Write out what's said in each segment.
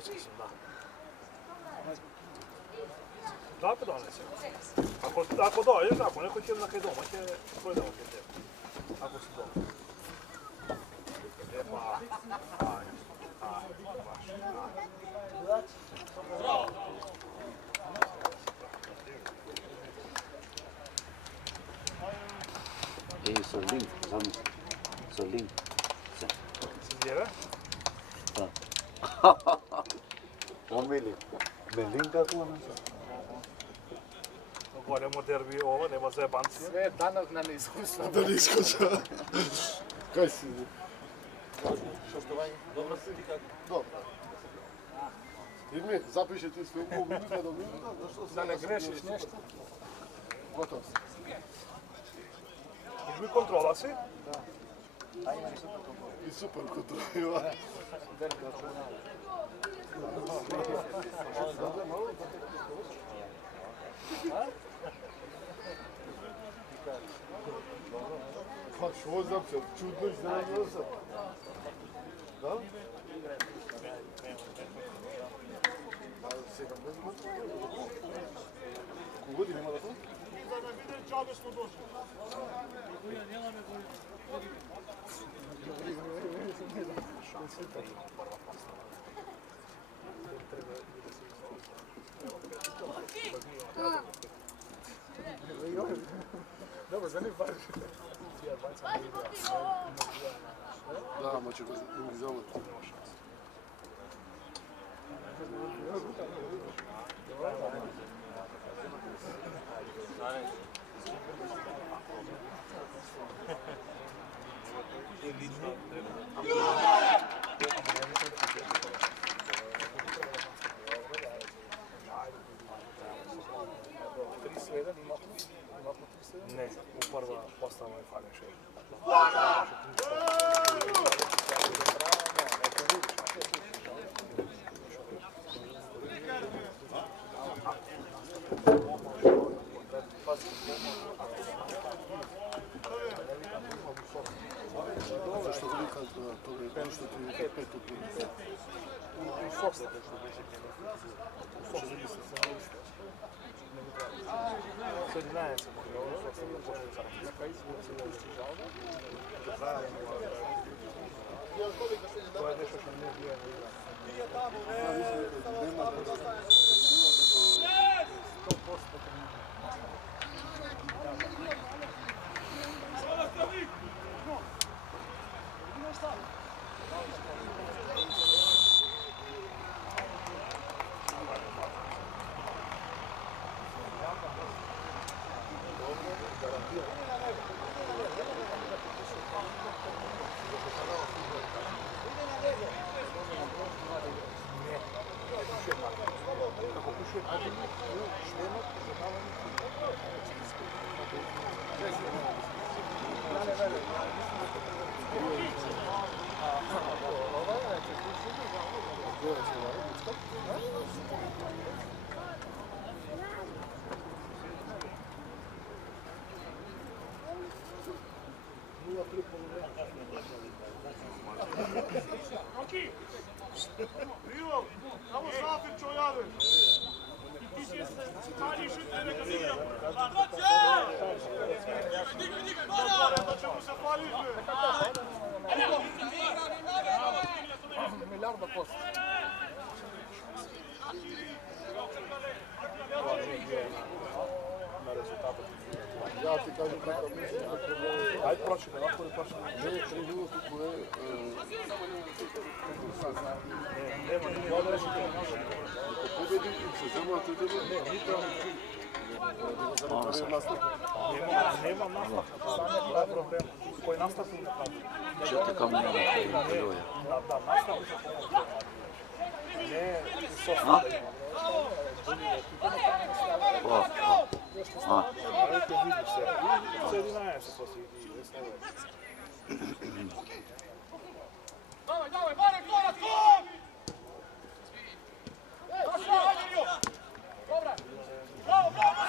sportski sam, da. Da, pa donese. Ako dođeš, ako neko će nekaj doma, će pojede ovdje tebe. Ako si doma. Pa, Solin, zamisli. Solin. se zjeve? Da. Omili. Melin kako ona se? Govorimo derbi ovo, nema zajebancije. Sve danas na neiskustva. Da ne iskoča. Kaj si? Dobro si ti kako? Dobro. Idmi, zapiši ti sve u minuta do minuta. Da ne grešiš nešto. Gotovo si. Idmi kontrola si? Da. A ima i super kontrola. I super kontrola. Derbi računala. Pa što znam se, čudno iznenadilo sam. Da? 70 Koliko godina ima da to? Da ne vidim čabe smo došli. Dobro, za ne baš. Da, moće ga izolati. Ne, u prva postava je fajn še. Zašto velika toga je ono što ti je 5 u punu? U Fox je što više njega. U Fox je isto sam isto. Sad ne sam mogla, ovo Fox je počeo sam. Neka izbog se je stižalno. To je nešto što nije bio na igra. Nije tamo, nema da Rio, tamo Zafir čojade. I ti si staniš i tebe kad igram. Da ćemo se paliti. Milijarda posto. Na rezultatu. ja ti kažem kako mislim. Ajde prošli, da napori prošli. Ne, 3 minuta koje... Nema, nije odrešiti. Pobedi im se, samo da te tebe... Ne, nije to. Nema nastavka. To je problem. Koji nastavku ne pravi. Čete kamera na koju je. Da, nastavku se pomoći. Ne, A? A? Ajde, vidi se. Sredinaje se poslije. Dawaj, Marek, gorac, gol! Dobra! Bravo, bravo!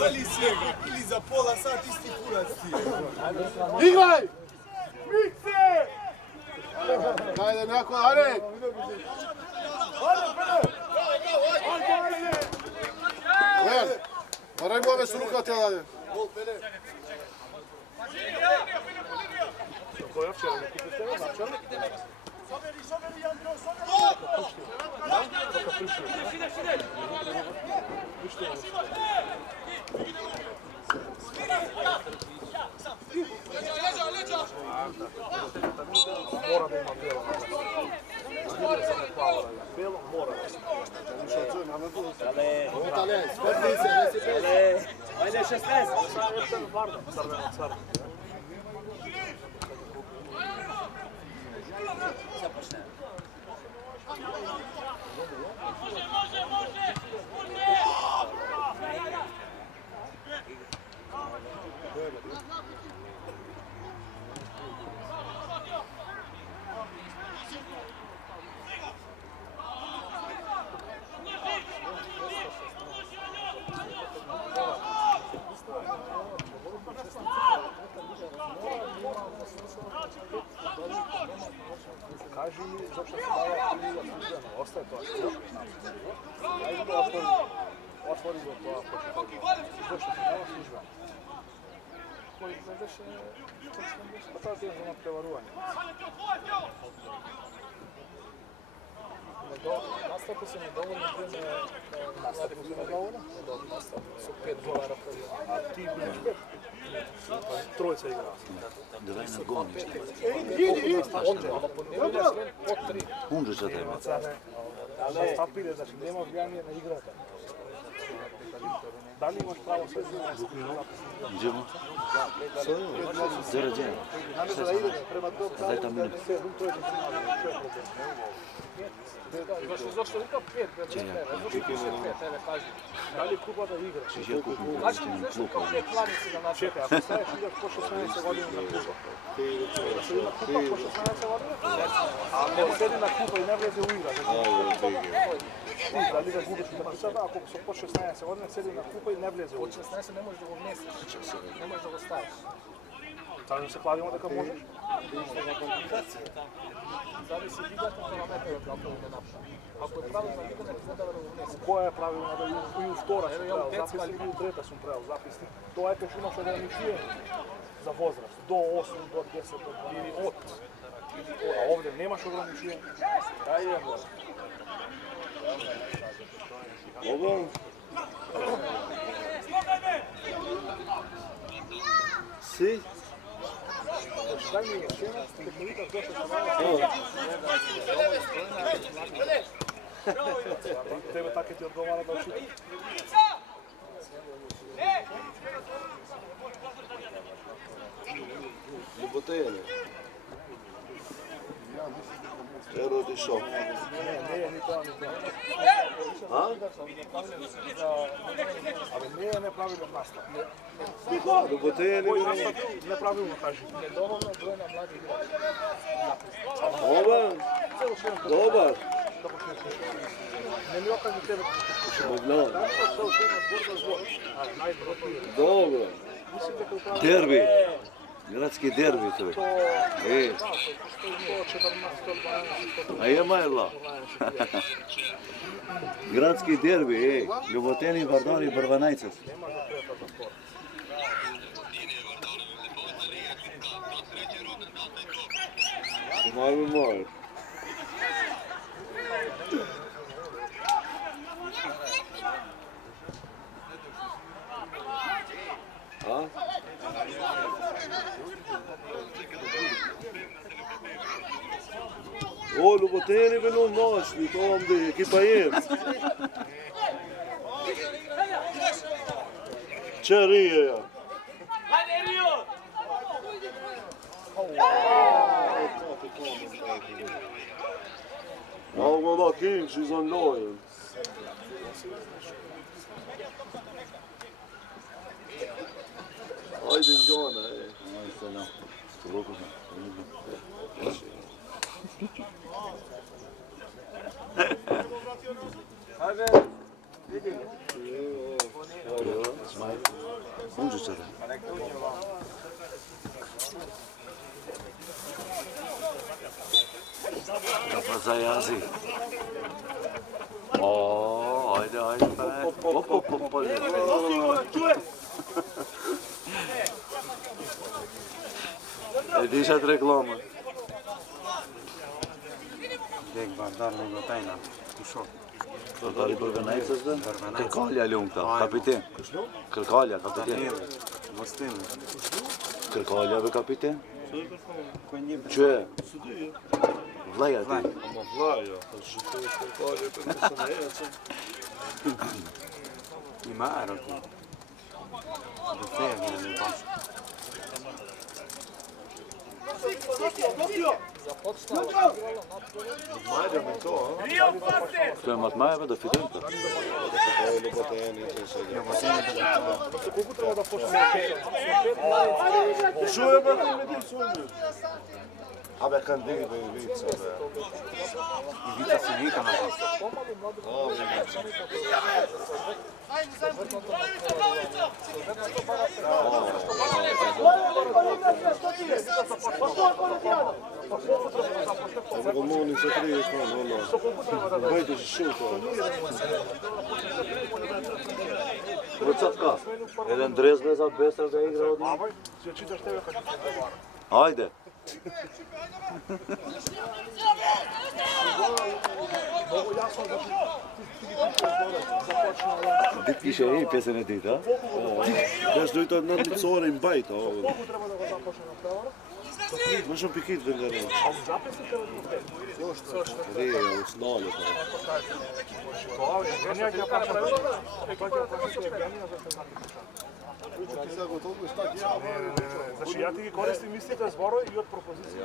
Dali svega, ili za pola sat isti kurac ti. Igraj! Mikse! Ajde, nekako, ajde! Ajde! Moraj mu ove su rukate, ajde! Ko ja včera ne kupio tebe, znači ono? Mora da ima bijelo na glasu. Vidio sam je plavo na glasu. Bijelo mora da ima. Italien, sperdi se, ne si bez! Ajde 16. Sad je ten Varda, crveno. Kaži mi zašto se dala kriva službeno, ostaje to. Ajde da otvori do to. Zašto se dala službeno? Koji gledaše, pa tada je ono prevaruvanje. Nastavku se ne dovoljno vrijeme nastavku se ne dovoljno? Ne dovoljno nastavku, su 5 dolara prvi. A ti budeš pet? Trojica igra. Давай на гониш. Ама по неделя ще по 3. Умре за тебе. Šta stapile, znači nema влияние на играта. Дали имаш право след Идемо. За раđenje. Дай там минут. Zašto je to 5? Evo kaži. Дали клуба да игра? Ще я купим Kaži mi zašto kao 5 klanici na našu? Čekaj, ako stavиш igraš po 16 godina na kluba. Da se ima kupa po 16 godina? A ako sedi na kupa i ne vleze u igra, da li ga gubiš? Tako sada, ako su po 16 godina, sedi na kupa i ne vleze u Od igra. 16 ne možeš da ga umestiš. Ne možeš da ga staviš. Sada se kladimo da ga možeš. Zavisi igrati parametra kako ne napravi. Ako je pravilno igrati, ne da ga umestiš. Koja je pravilno da i u втора Evo sam ja u trebao Pecka zapisnik i u treta sam trebao zapisnik. To je peš imaš ograničenje za возраст. Do 8, do 10, do 12. Ili od. A ovdje nemaš ograničenje. Ajde, Ovo? Si? Daj mi rečena, tehnika došla sam malo. Tebe tako ti odgovara da učiti. Ljubotelje. Evo ti šok. Ne, ni to, ni to. A? Ali nije nepravilno nastav. Ljubotelje. Koji nastav nepravilno kaži. Nedovoljno brojna mladih igrača. Dobar. Dobar. Ne mi okaži tebe. Magnon. Sve u svema zbor za zbor. Najprotije. Dobro. Mislim da kao pravi Derbi. Gradski derbi to je. 114, E, 112, a je majla. Gradski derbi, e. Ljuboteni, Vardoni, Brvanajcac. nema da treba za sport. Malo moj. Loboteni venu noćni, to vam da je ekipa jem. Čerije ja. Hajde, Rio! Ovo da Kings is annoying. Ajde Jona, ej. Pa zajazi. O, ajde, ajde, Edi sad reklama. Vardari Bërvenajca zde? Kërkalja lumë këta, kapitin. Kërkalja, kapitin. Kërkalja ve kapitin? Që? Vlaja ti. Ama vlaja, znači to je Kërkalje, to ne sam nejaca. Majde mi to, a? Rio, paste! To je Matmajeva da fidenta. Ovo je Loboteni, to je sada. Koliko treba da počne? Što je brate, ne dim svoj ljudi? Abe kan digbe i lica, be. Ovo moni sa 30 man, ono. Bajde se šuta. Vrcatka, jedan dres bez Besar da igra od njih. Sve čitaš tebe kad ti se zavara. Ajde. Mnogo jasno da ti Dit piše i pjesene dit, a? Baš dojta nadlicore im bajta ovo. koliko treba da ga započne na prevara? Možem pikit da ga ne. Ali zapisni treba da ga Rije, ovo snalje. To je genija gdje pa prevara. To je genija za te Znači ja ti koristim istite zborove i od propozicije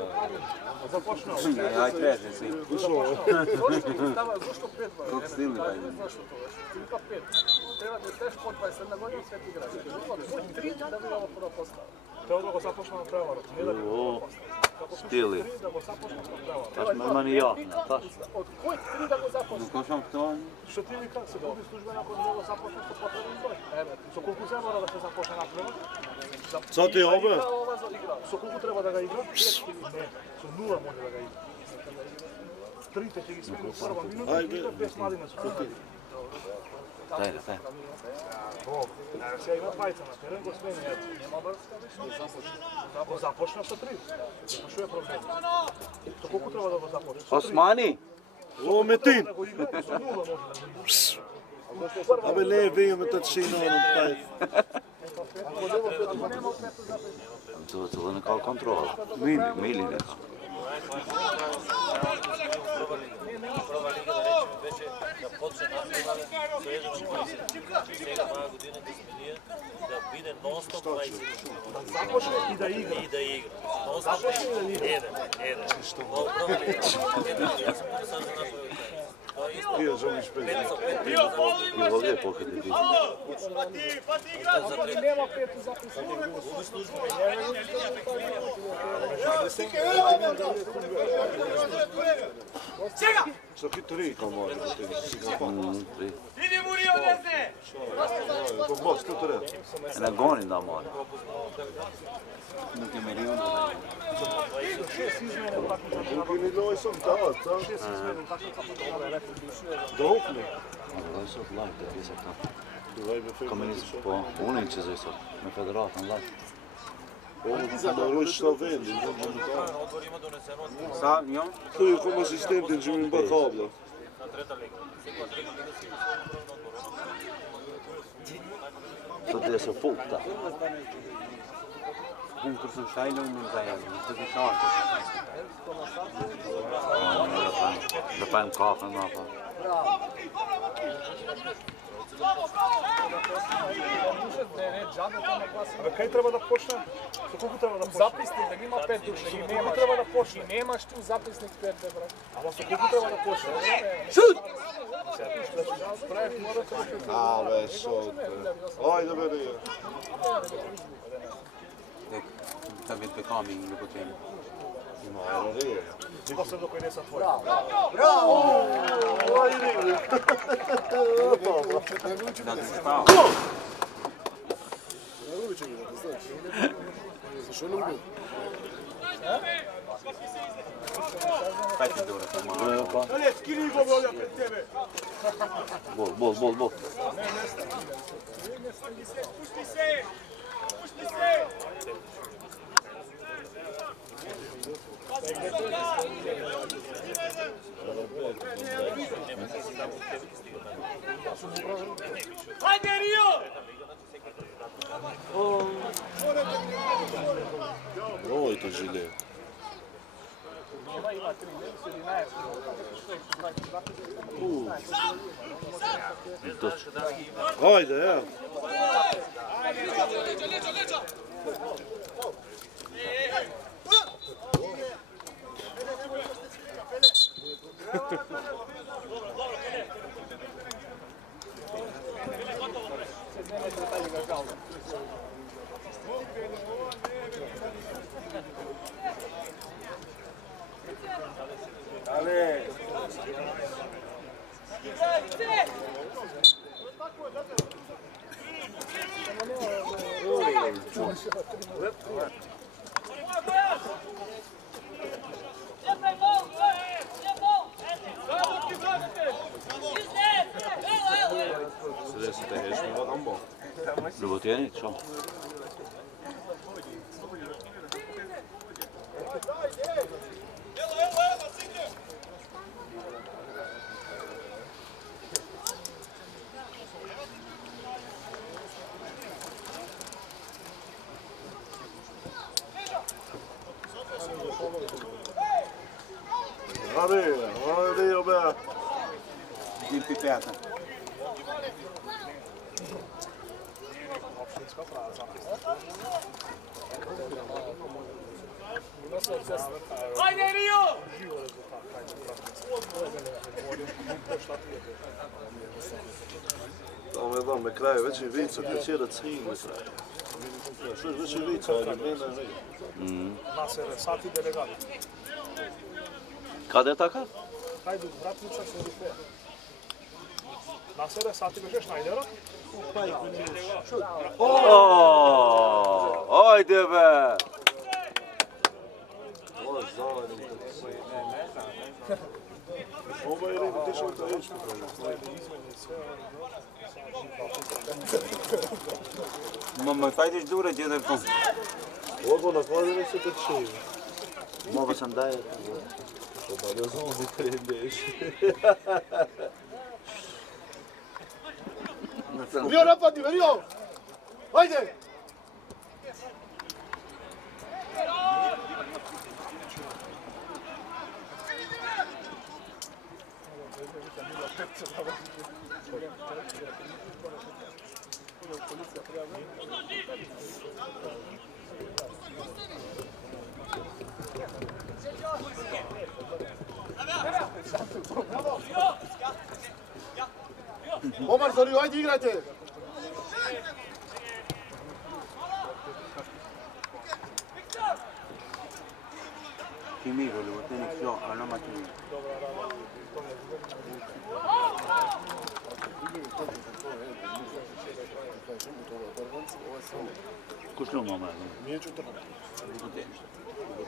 započne ovo. Ajde, treće si. Zašto 5 bar? Koliko stilni taj? Zašto to već? Ili pa 5. Treba da je teš pod 21 godina sve ti igrači. Tvoj 3 da bi ovo prvo postavio. To je ono ko započne na prevaru. Ne da bi ovo postavio. Kako su Stili. 3 da go započne na prevaru. Taš meni jasno, taš. Od kojih 3 da go započne? Ko sam to? Što ti mi kako se gubi službe nakon njega započne što potrebno izboj? Evo, so koliko se mora da se započne na prevaru? Sad ti ove? So koliko treba da ga igra? 5 ili ne. So 0 može da ga igra. 3 te će ih smeni u prva minuta i igra bez mladine su kupi. Daj, daj. Сега има двајца на терен, го смени, нема врска, го започна со 3. Што е проблем? Со колку треба да го започне? Osmani! Ovo Metin. Да го игра, со 0 може да го игра. Abe ne vijem me tad šina onom taj. To je neka kontrola. Mili neka. Започне и да игра. Започне и да игра. Prije želiš pet. I ovdje pokretni ti. Pati igra! Нема 5 записано. Сега! Čak i 3 kao može da ti si ga pa. Idi mu Rio desne! To boš, to treba. Ne gonim da mora. Ukini loj sam dal, ta? Da ukni. Det är så lagt att visa kan. Du har ju befällt. Kommer ni på oninče za isto. Med federatorn lagt. Ovo da roći šta vendi, ne mogu da. Sad, njom? Tu je kom asistentin će mi ba kabla. Så det är så fort där. konkursen Scheidungen sei ja nicht so geschaut. Da beim Kochen aber. Ne, džabe tamo glasa. A kaj treba da počne? Sa koliko treba da počne? Zapisnik da ima 5 duša i nemaš. Treba da počne. I nemaš tu zapisnik 5 debra. Ama sa koliko treba da počne? Ale šote. Ajde veri. Da wird becoming the team. Malo nije. Posebno koji nisam tvoj. Da se spao. Ne lubi će vidjeti, znači. Zašto ne lubi? Kaj ti dobro tamo? Dalje, skini go volja pred tebe. Bol. Pušti se! Pušti se! Hajde Rio! Ovo je to žilje. Nema 3, ne su 11. Ajde, evo. Ljubotjenic, čo? Ajde, obe. Din pipeta. Hajde Rio! Tamo je dan na kraju, već je vica, već je da cilj na kraju. Što je već je vica, ali ne na ne. Nasere, sati delegat. Kada je takav? Hajduk, vratnica, Šerife. Nasere, sati beže Šnajdera. Ajde be! Ovo je zajedno. Ovo je redu tešao da reći. Mamma, fai del duro e del con. Ovo na hvala ne se teče. Mogu sam daje. Pa da zozi kreneš. Rio napadi, Rio! Ajde! Omar za Rio, ajde igrajte! Chimico, Ljubotjenic, jo, a no Matin. Ko što imamo? Nije 14. Ljubotjenic.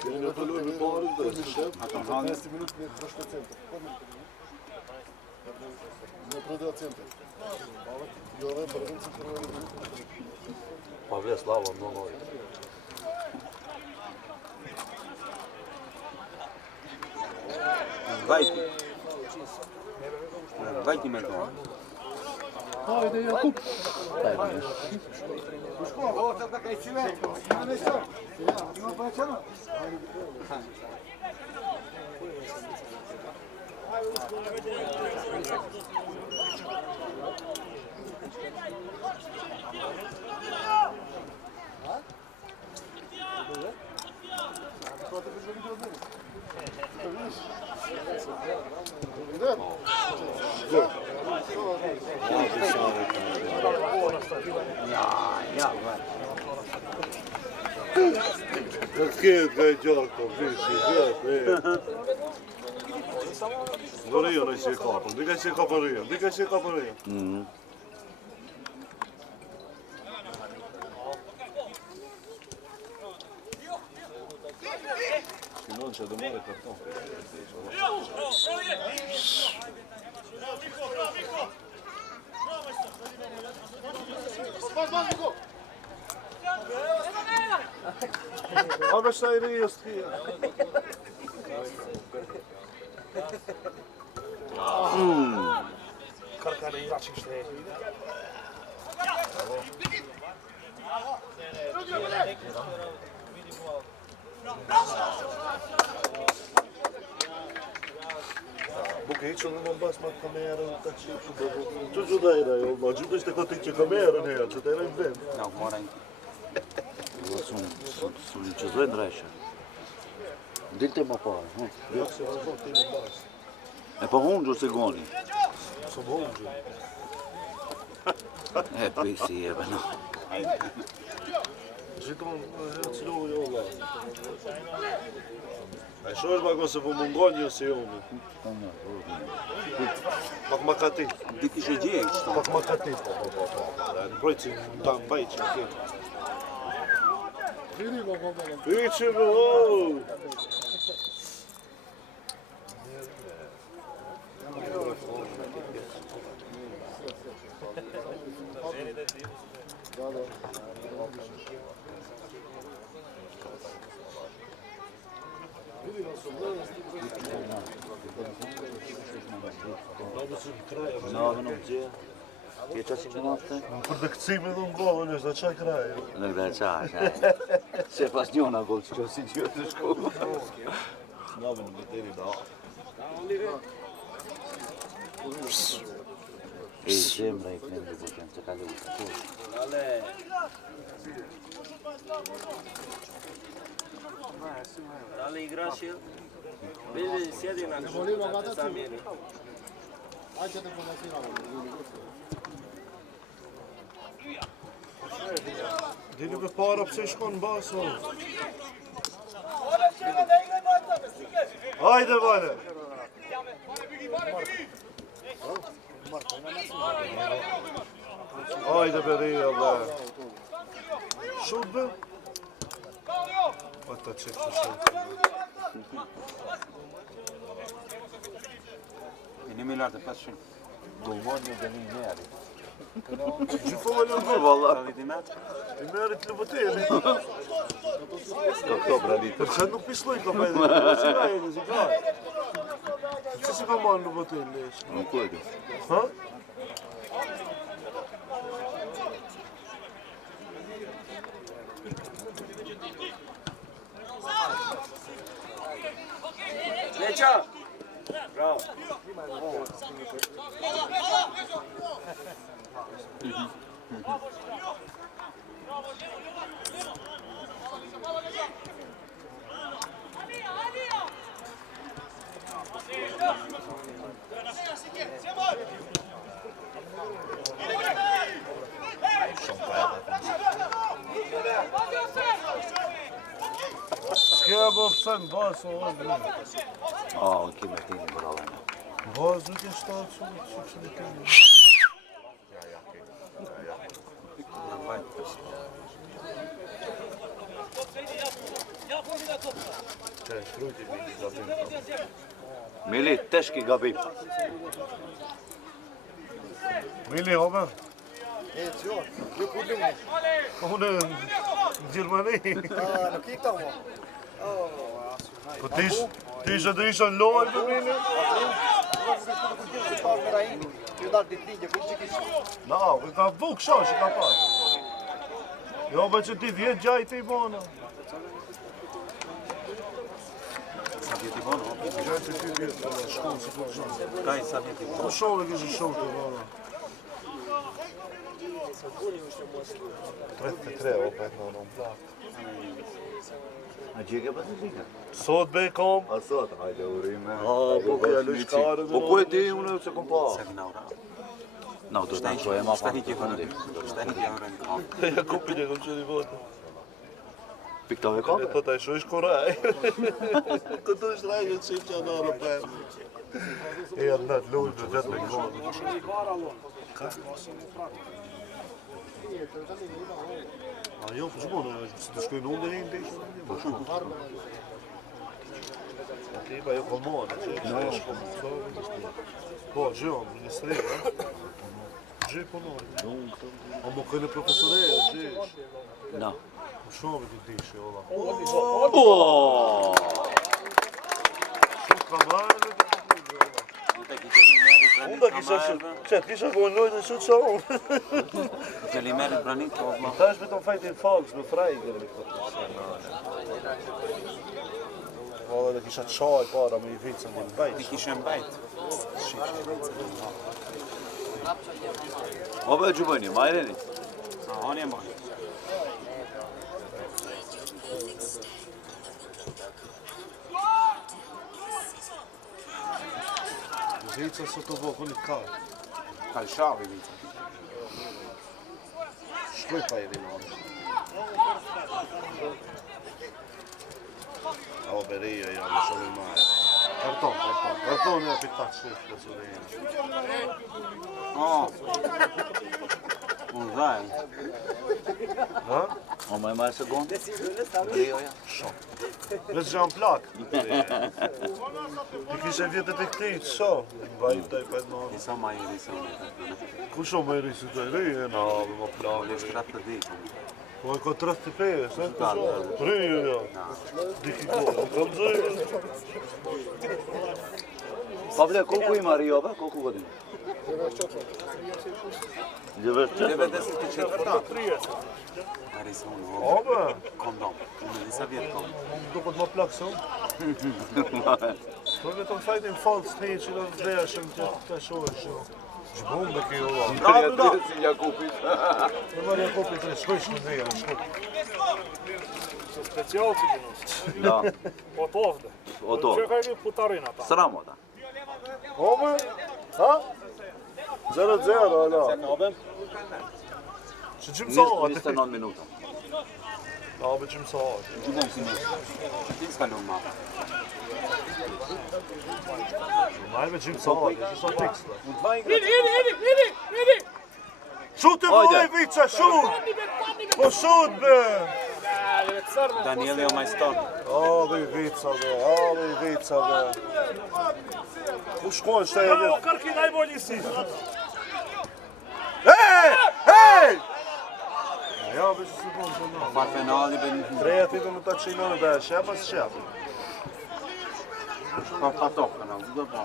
Nije to ljudi površ da je šef. A to 15 minut nije prošlo centar. Ne prodaja centar. I ove prvenci provali minutu. Pa gle, Slavo, mnogo ovdje. Vai ti. Vai ti metto. Hajde, Jakub! Két gyarkom, no Rio non si copa, mica si copa Rio, mica si copa Rio. Se non c'è domani cartone. Ama šta je Rio stija? Krkane igrači što je. Porque hiç onun basmak kameranın kaçıyor. Çocuğu da yine olmaz. Çünkü işte katıkçı kameranın ya. Çocuğu da yine ben. Não, mora aqui. Sono il Gesù e Drescia. Dite ma poi. Yoksa bak benim bas. E per un giusto goni. Som honcu. Beh sì, no. Židom cijelo jola. A što još bako se pomongonio se ono? Bak makati. Difficile di sto. Bak makati. Brojci dan bajči. Vidimo. No, non c'è. Che c'è si notte? Kurde chcemy tą głowę, nie znaczy kraju. No da c'è. Se passiona col ciò si gira di scuola. Znamy na baterii, da. E sembra che prende potenza caduta. Ali igraš il? Vidi, sjedi na kuću, sam jedi. Dili me para pse shkon baso. Hajde vale. Hajde beri Allah. Šut be? Pa ta ček šut. Ne miljard passion. Dolmonio dell'Ineri. Gjifova një gol valla. Di me? I merit në boteli. Ottobra lì. Për çfarë nuk pisloj ka me. Si ka edhe si ka. Si ka marrë në boteli. Non puoi. Ha? Neća! Bravo! S'ka bo psen baso. Oh, anche Martini bravo. Baz nuk e shtatë që në kemi. Mili, teški gabi. Mili, home? Unë në Gjermani. Nuk i këta mo. Po ti ishe të isha në lojë për Mili? Ti dar dit linje, ku që kish. No, ka vuk shoh, që ka pa. Jo, be që ti 10 gjajt i bona. Sa vjeti bono? Gjajt i ti 10, shkonë si për gjonë. Kaj sa vjeti bono? Po shoh e kishë shoh të bona. 33, opet në plak. A gjeke pas e gjeke? Sot be kom. A sot, hajde urime. Po kja lëshkare. Po ku e di unë se kom pa? Se vinaura. No, do të shkoj ma Šta pa. hitje fundi? Šta hitje ore në kam? Ja kupin e kom qëri votë. Piktove E kafe? të taj shu ish koraj. Këtë është rajë të qip që anë arë për. E janë në të lujë të gjatë me gjonë. A jo, për shmonë, si të shkojnë unë dhe një ndeshë. Po shumë. A ti pa jo kolmonë, që e shkonë. Po, gjë, ministri, ha? Gjë po nërë. A më kënë profesoreja, gjë. No. Po shumë i të dishë, ola. Oh! Shumë ka marrë në të të ola. Unë da kisha shumë, që të kisha gojnë lojtë në shumë shumë. Gjelimerit branit, po vla. Ta është beton fajtin falks, me frajgë dhe Valla dhe kisha qaj para me i vicën dhe në Ti bajt. kishe mbajt. O be gjubëni, majreni? A, oni e mbajt. Vicën së të bëhë një ka. Kaj shavi vica. Shkoj pa e në anë. O beria ja më shumë i majë. Karton e apit ta qështë të zërejnë. Unë dhajnë. Ha? O me majë se gonë? Veç gjanë plak. Ti kishe vjetët e këti, qo? Bajt taj për në anë. Disa ma i risa unë. Ku shumë me rrisë të rrijë, në avë më plak. Ole shtrat të dikë. Po e ka 35, e? Rrijë, ja. Diki kohë, kam zëjë. Pavle, koliko ima Rio, be? Koliko godina? 90. Deve deset të qetë vërtat. Ka risa unë. O, be. Kondom. Unë disa vjetë kom. Do po të më plak së unë. Po vetëm fajtin falës të që do të dheja shumë të shohë shumë. Gjbun dhe kjo la. Bravo, da! Si Jakupit. Në marë Jakopit të shkoj shumë dheja, shkoj. Specijalci gjënës. Da, Od ovde. o to. Čekaj mi putarina tamo. Sramo da. Ome? Ha? 0-0, ala. Që gjimë saat? 29 minuta. A, be gjimë saat. Gjubon si nësë. Ti s'kalon ma. Majme gjimë saat, e që sa tekst. Idi! Shute më oj, Vica, shut! Po shut, be! Daniel jo majstor. Ale i Vica, be. Ku shkojnë, shtaj e Bravo, vjetë? Krki, najbolji si. Hej! Ja, be që se bon të në. Far penali ben Treja ti do më ta qinone, be, shepa së shepa. pa patokë në do po.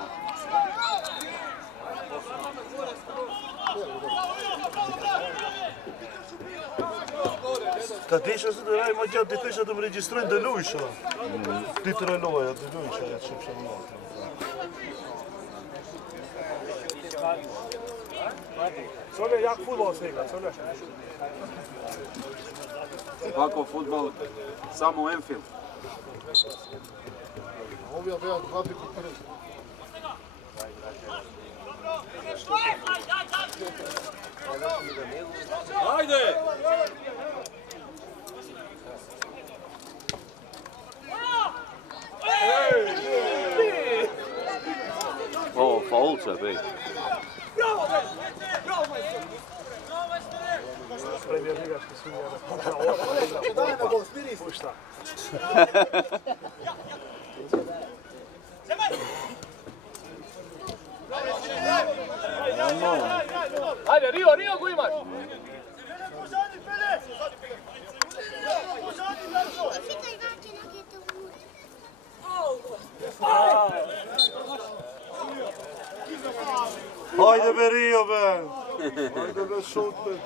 Ta desha se të raj ma gjatë, ditë isha të më registrojnë dhe lujsha. Ditë rëloja, dhe lujsha, e të shqipësha më latë. Sole, jak futbol svega, sole. Ovako futbol samo Enfield. Ovi ja grabi kod prvi. Ajde! O, faulce, bej. Premier ligaški sudija. Pušta. Ajde, Rio, ko imaš? Hajde be Rio be! Hajde be šut be!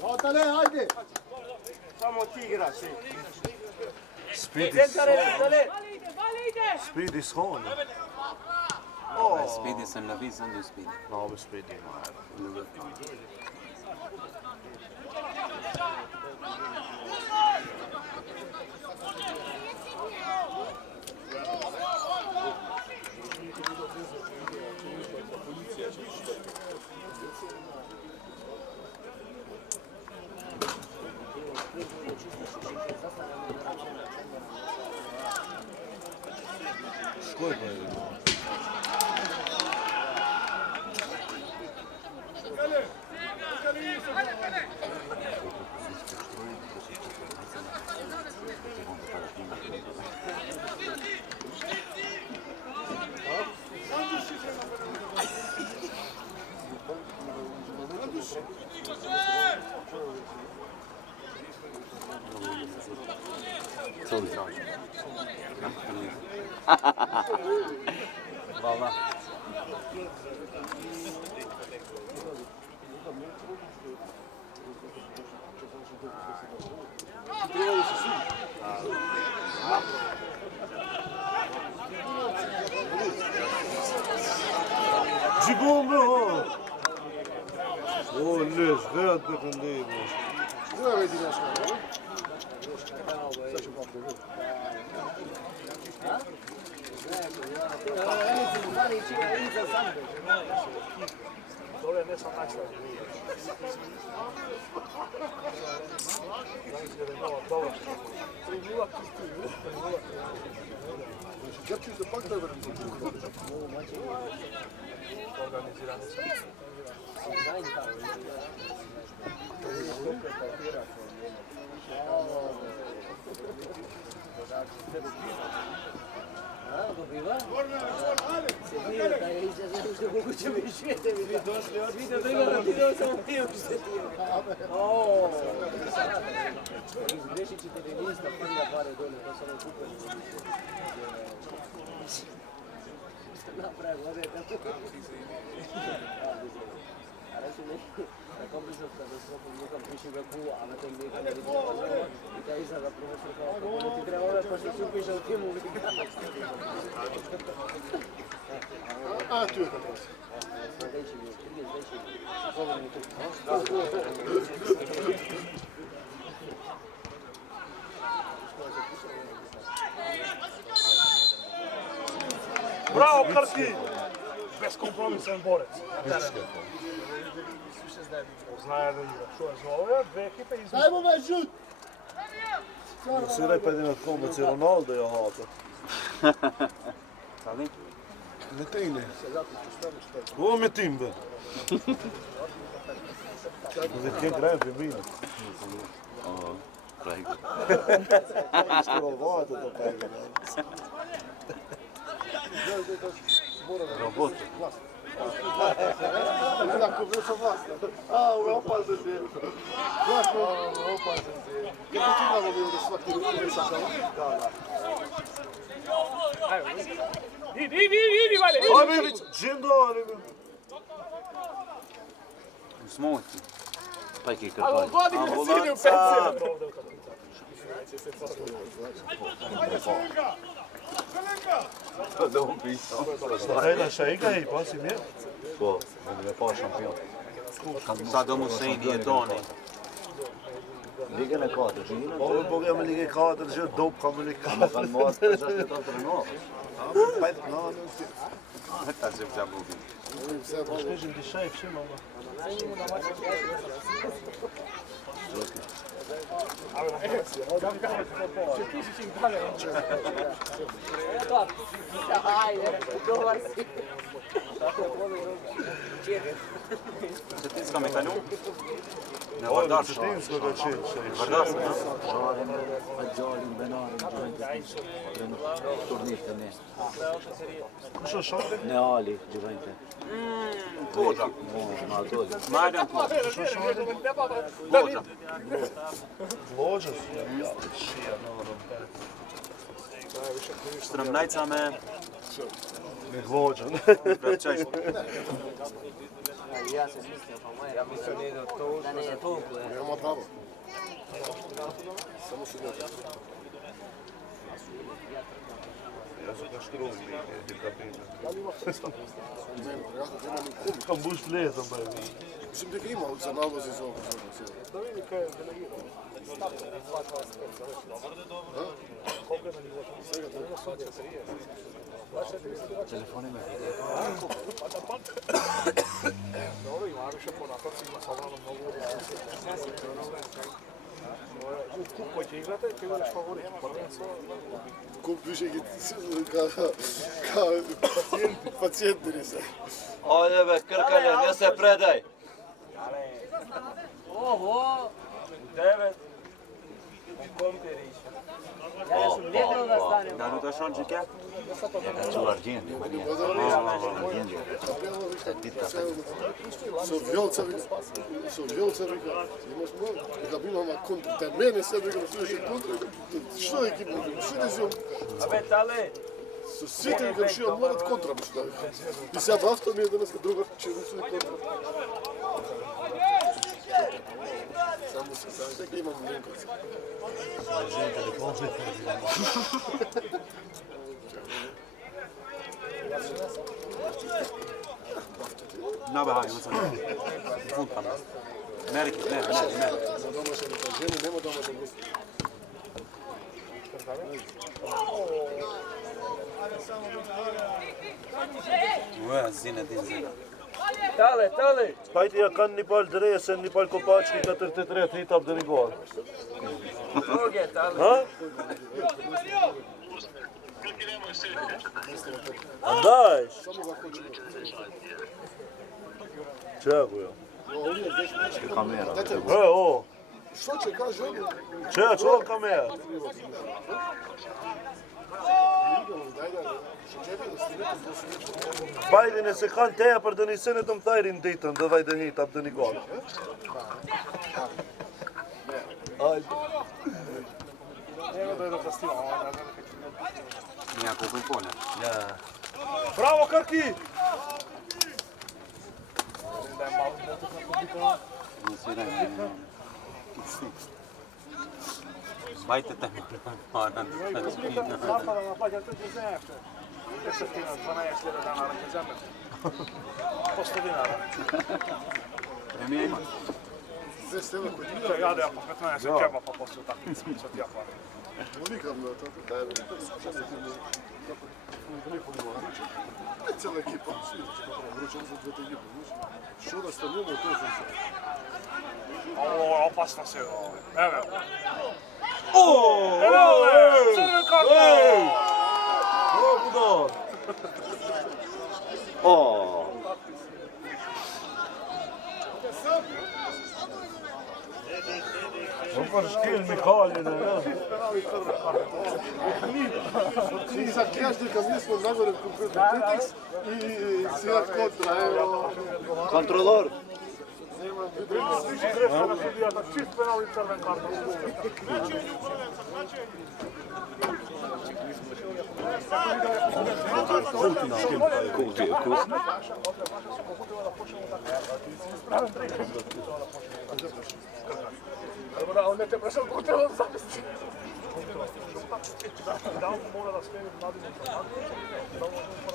Hvatale, hajde! Samo ti igraš. Speed is on. Speedy sem la visa du speedy. No, be speed in. Сколько je? Co uděláš? Valla. Jibom be o! O, lež, gledaj be kan değil bu. Koja vedi naša? Sad ću papri. Dole ne sam najslavniji. Dobro. 3-0 Grčić da pak da vrem. organizirano sam. A, tu je kako. Bravo, Krski! Beskompromisan borec. Znaje da igra. Što je zove? Dve ekipe između. Dajmo me šut! Siraj pa idem na kombinaci Ronaldo jag hatar. Ali? Ne ti ne. Ovo mi je tim be. Uvijek je grajem primina. Ovo, prego. Što vata to pega. Robot. Onako, bio sam vlasno. A, ovo je opasan si. Vlasno, ovo je opasan si. Kad bi činalo bilo da svaki ruku sam kao? Da, da. Idi, Vale! Aj Bilić, džindari be. Smoti. Pa je Alo, krpaj. godi me sini u penciju! Da upisao. Gledaš, a igra i pasi mi je. Ko? Da je pao šampion. Saddam Hussein je Doni. Liga na kata, žina. Ovo Boga me lige kader, že dob komunikator. Kan mat, zašto to trenuo? Ta se vza bubi. Kažem ti šajf, še malo. Cetinska mekanju? Ne Ovo je vardaš. Cetinsko ga čin. Vardaš, ne? Għalin, benarin, turniste ne. Što šampe? Ne għali, ġivajte. Kođa. Ma toli. Majdem kođa. Kođa. Lođa su. Ja, šija, naravno. Strămnaița mea Nek vođa. Ja sam mislio, pa moje. Ja mislim da ne je toliko. Nema pravo. Samo se dođe. Ja sam kaš trudni, je kapina. Da li ima predstav? Nema ni kum. Kam buš lezam, baj. Mislim da ga ima za navoz iz ovog. Da vidi kaj je delegirao. Stavljeno je 2.25 za već. Koliko je na nivou? Svega to ima sudje 30. Telefon ima. Pa da pa. Dobro, ima više podataka, ima sabrano mnogo. U kupu će igrate, ti budeš favorit. Kup više kao pacijenti ne se. Ovdje be, Krkalje, ne se predaj. Oho, 9. Ja sam gledao da stanem. Da nu došao čekaj? Ja ću Arđen, nema nije. Su vjolcevi, imaš mnogo. Da bi imamo kontra, da mene sve bi ga slušaju kontra. Što je ekipa? Svi ne zio. Su svi te ga šio morat kontra bi što. I sad avto mi je danas kad druga će da sudi kontra. Samo se sam tek imam linkovce. Nabahaj, sam. Funtam. Merki, ne. Za domaće neka ženi, nema domaće gusti. Uja, zine din zine. Tale. Hajde, ja kan një pal dresen, një pal kopački, 43 hitap dhe një gol. Druge, tale. Ha? Andajš? Čego ja? Kamera. O! Što će kaže ovo? Čega, čova kamera? Bajde ne se kan teja për dë një sene të më tajrin ditën, dhe vajde një tap dë një gol. Njega da je dokastiva, Nija kupim pone. Bravo, Krki! da je malo motiv na publika. Bajte te mana. Publika napada na plaća, to ti znaš. 10 dinara, 12 dana na zemlje. Po 100 dinara. Premija ima. 10 evo kod To je jade, pa 15 džeba pa poslije utakmice, što ti ja planim. Unikam na to, da je cijela ekipa, svi će kako vrućan za dvete ekipe, što da stavljamo, to je sve. Ovo je opasno sve, evo. Evo, crven karton! Dobro! O! Opar škil Mihaljine, ja. I za kljažnika mi smo nagore konkretno Tetix i Sijak kontra, evo. Kontrolor! Sliči greška na sudijata, čist penal i crven karton. Kutio, kut. Tako da, on ne te prešao kontra, on zamisli. Da on mora da skreni mladim informacijom.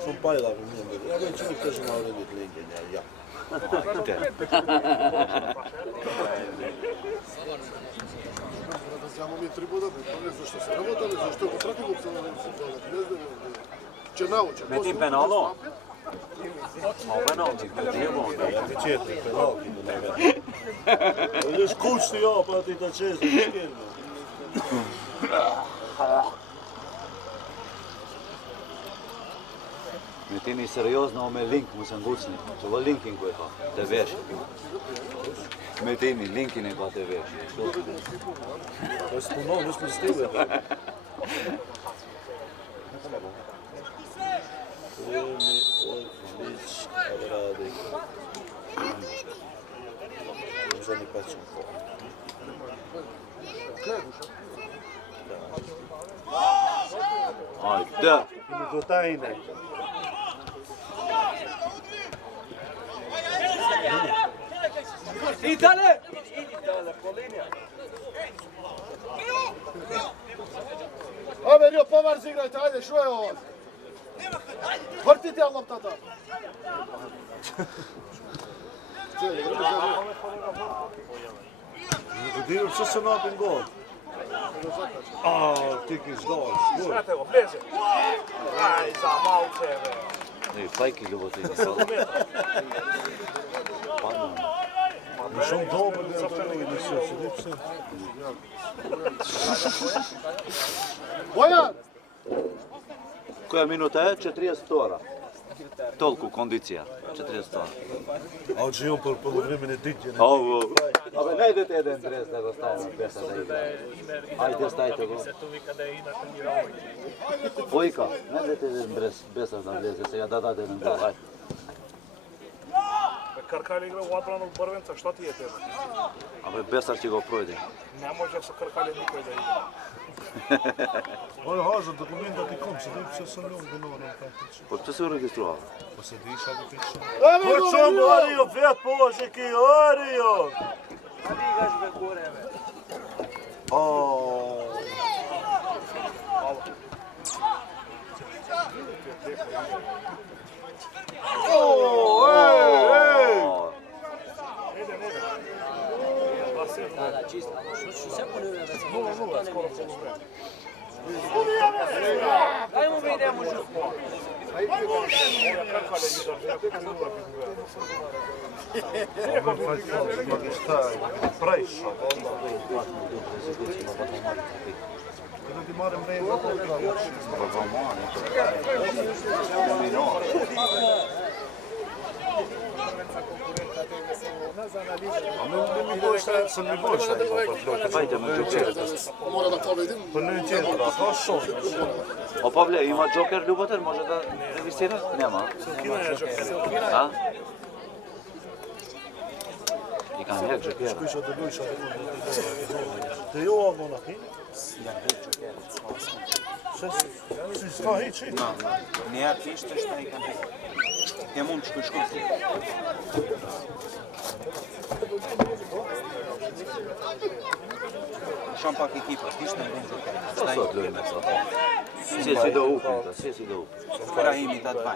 Som pajlar u njemu. Ja ga ću mi kažem malo vidjeti linkenja, ja. Da znamo mi tribuda, ne znam što se navodali, zašto ga pratimo se na ne znam, će nauče. Metin penalo? Ma penalti, jebo. Ja ti četiri penalti do njega. Ideš kućni ja, pa ti da često škirno. Metini seriozno ome link mu sam gucni. To va linkin koji pa, te veš. Metini linkine pa te veš. To je spuno, nismo stigli. Emi, Orlić, Radik. Zadnji pačan. Ajde! Ili do tajne. Idi dale, po linija. Ajde, Rio, povar zigrajte, ajde, što je ovo? Vrtite ja loptata. Dio uopće se napin gol. A, tikis gol, skor. Znate go, bliže. Aj, za malce, Ej, fajki Ljubotin. Što dobro da ne se osjedipse. Bojan! Koja minuta je? 42. Toliko kondicija. 42. A hoće on po vremene diđe. Ovo. Ove, ne idete jedan dres da ga stavimo pesa da igra. Ajde, stavite go. Vojka, ne idete jedan dres pesa da vleze se, ja da dade jedan gol, ajde. Karkalj igra u odbranu Brvenca, šta ti je tebe? Ove, Besar će ga projde. Ne može sa Karkaljem nikoj da igra. Ovo je hažar dokument da ti kom, se dipse sa njom do novom praktično. Pa što se uregistrovalo? Pa se diša da piše. Počemo, Ario, pet požeki, Ario! A ligaš me gore, me. Da, čisto. Što se ponavlja da se to ne može. Dajmo mi idemo župo. Ovo je fajt fals, mnogi šta je, prejša. Kada ti moram vreme da igramo. A mi boš šta, sam mi boš šta je popatljaka. Hajde, me Joker. Mora da povedem. Pa ne centra, pa šo? O Pavle, ima Joker Ljubotin, može da revisira? Nema. A? I kam jak Joker? Škuša da duša da te je ovo na hin? Si sta hiç hiç. Ne artiste šta i kam hej. Te munčku škupi. Šampak ekipa, ti šta je bom Joker. Šta su odljujeme sad? Svi si do upnita, svi si do upnita. Brahimi da dva.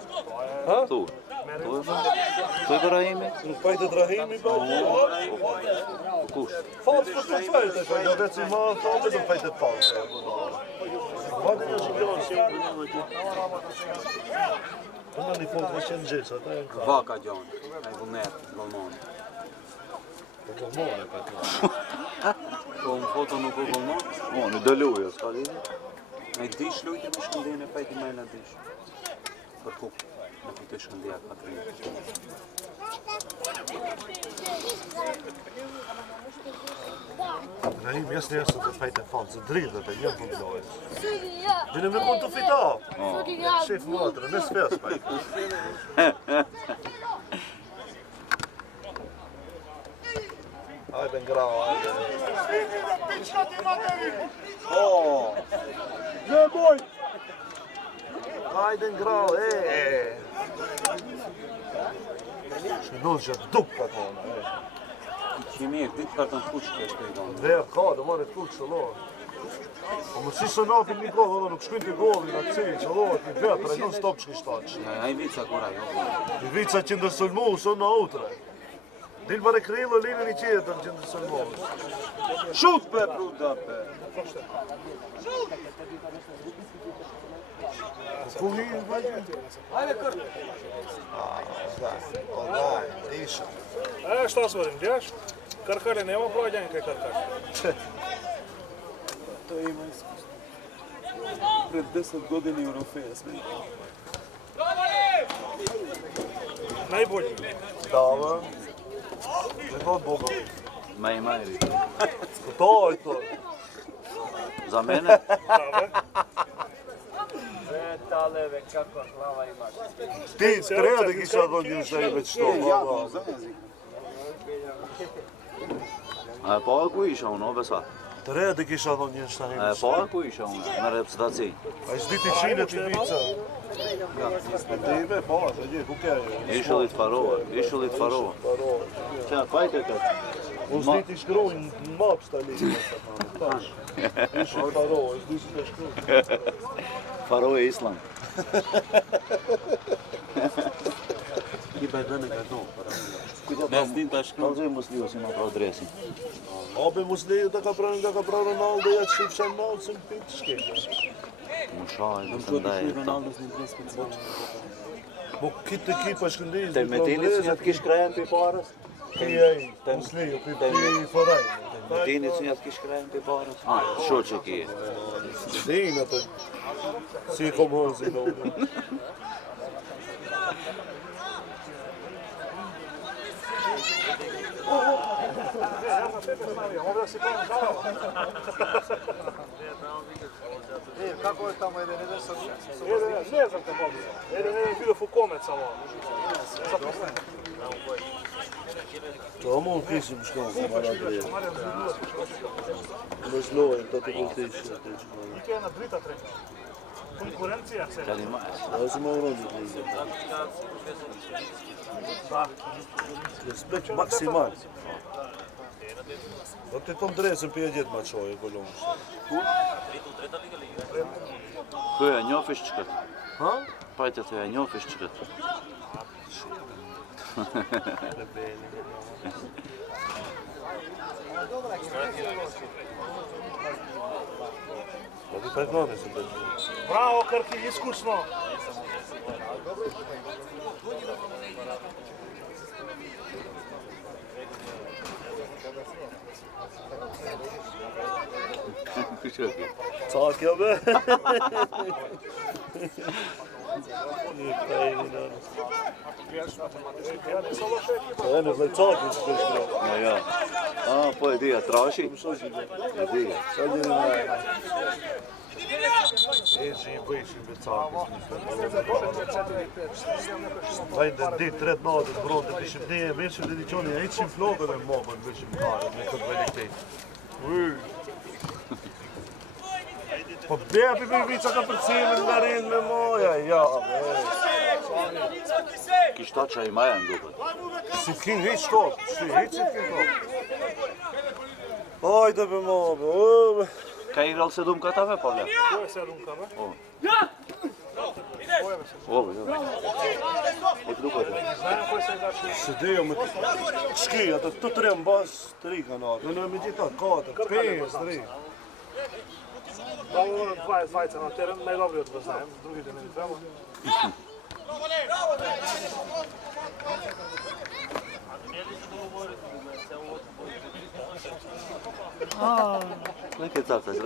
Tu. Tu je Brahimi? Pa ide Drahimi ba. Kuš. Fals på tvärte, för jag vet inte vad fan det på det fals. Vad är det som gör så? Kommer ni få vad känns det så att det Vaka John. Aj vunet, golmon. Kom foto no ko golmon. O, ne daluje, skali. Ai dish lujte më shkëndene pa i ti majla dish. Për kup. Në këtë shkëndja ka të rinjë. Drahim, jasne jasne të fejtë fals, të dridhe të jenë për blojës. Dhe në me mund të fita. Shef matërë, në sfes pa i. Ajde ngrao, ajde. Ne boj! Ajde ngrao, Që nëzë që dupë ka tonë, Që mirë, ditë kartën kuqë kështë i donë. Dhe ka, dhe marrë të kuqë, shëllohë. Po më si së napin një kohë, dhe nuk shkujnë të gollin atë cilë, shëllohë, një vetëre, non stop që kështë taqë. Ai vica kura jo. Ivica që ndërsulmu, së në autre. Dilë bare krilo, linë një qetër që ndërsulmu. Šut pe pruda pe. Ku hinë, bajtë? Ajde kër. Onaj, isha. Šta svarim, gledaš? Karkalje nema prođanja kaj Karkalj. To ima iskustvo. Pred 10 godina Eurofeja sve. Najbolji. Dava. Ne god Boga. Majmajri. To je to. Za mene? Taleve, kako glava ima. Ti treba da gi sad odjel šta je već to. Ja, za jezik. A pa ako iša ono, bez sva. Të redë kisha thonë një shtahinë. Po, ku isha unë, me reprezentaci. A i s'diti qilet i vica. Ndime, po, se një, ku ke? Ishullit Farova. Qa, pajte këtë? Unë s'diti shkrujnë në maps të linë. Tash. Ishullit Faro, e s'diti të shkrujnë. Farova e Island. Ki bëjtë në këto. Ne s'din të shkru. Kalëzoj Musliu si ma pra dresin. Abe Musliu të ka pra Ronaldo, ja të shqip shenë Ronaldo, se në pinë të shkejtë. Më shajnë, më të ndajë. Mo kitë ekipa shkëndijës. Te Metinit që të kish krajen për parës? Kijaj, Musliu, për Foraj. Metinit që të kish krajen për parës? Sho që ki. Dinë atë. Si i kom hëzi në unë. Kako je tamo jedan sa Ne znam kako bi. Jedan je bilo Fukomec samo. To mu kisim shkonë, se mara drejë. Më shlojnë, të të kultishë. I ke na drita trenja. Konkurencija se. Qani majës. A se më uronë të drejë. Respekt maksimal. Do të tom dresën për e gjithë ma qojë, kolonë. Këja njofish që këtë. Ha? Pajte të njofish që këtë. Do të peknone se të Bravo Krki, iskusno. Kështë këki? Cakja be. E në dhe cakja që të shkro. No ja. Po e dhja, trashi? E dhja. Sa gjeni me. E që i bëjshin me cakja. Vajnë dhe ditë, tret natët, brotë, të shqipnije, veqim dedicioni, e qim flokët e mobën, veqim kare, me këtë velitet. Po beja për vica ka përcimin nga rinë me moja, ja, Kishta që i maja në duket. si t'kin hiq top, si t'kin top. Hajde për mobe, Ka i rallë se du më këta me, Pavle? Ko je se runka me? O, jo. E të duket. Znajem ko je se gači. se dejo me shki, atë të tre në bas, të rika në atë, në me gjitha, 4, 5, 3. Da ono 20 na teren, najdobri od vas znajem, drugите ne mi treba. Leke cacac.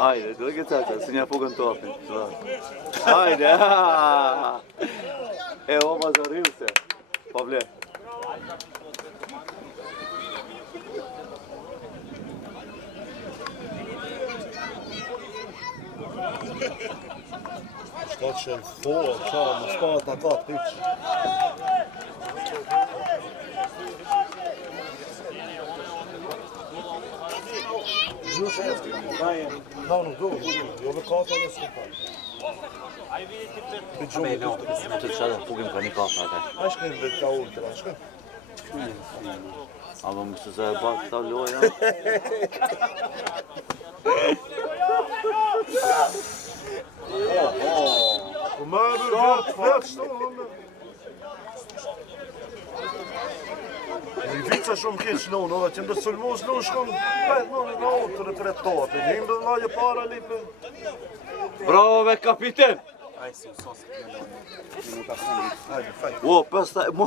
Ajde, leke cacac, se nja pugën topin. Ajde, E, oma zaril se. Pavle. Shka që në thua, qa, më shka të ka të hiq. No, nuk do, jo me kata në s'kupa. Për gjumë të të Të të shada pugim ka një kafa ate. A shkën dhe ka ultra, shkën. A më mësë se e bakë ta loja. Po më e bërë vetë shto, I vica shumë keq në unë, që ndë sulmos në unë shkëm 5 në të repretote. Në imbë dhe lajë para lipe. Bravo ve kapiten! Hajde, fajt. O, pastaj, mo.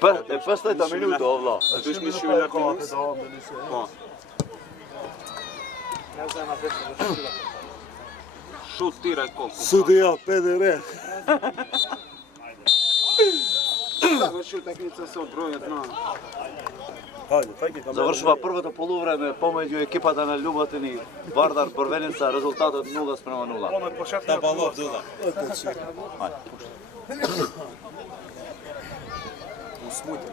E pastaj ta minuto, o vla. A që mi shkëllë e kate da me njëse. Ne znam na veći da šutira. Šutiraj koliko. Sudija, PDR. Završi utakmica se odbroje dna. Hajde, fajke kam. Završava prvото полувреме помеѓу екипата на Љубатин и Вардар Првеница, резултатот 0:0. Ono je početka. Ето си. Ајде, пушти. Smutno.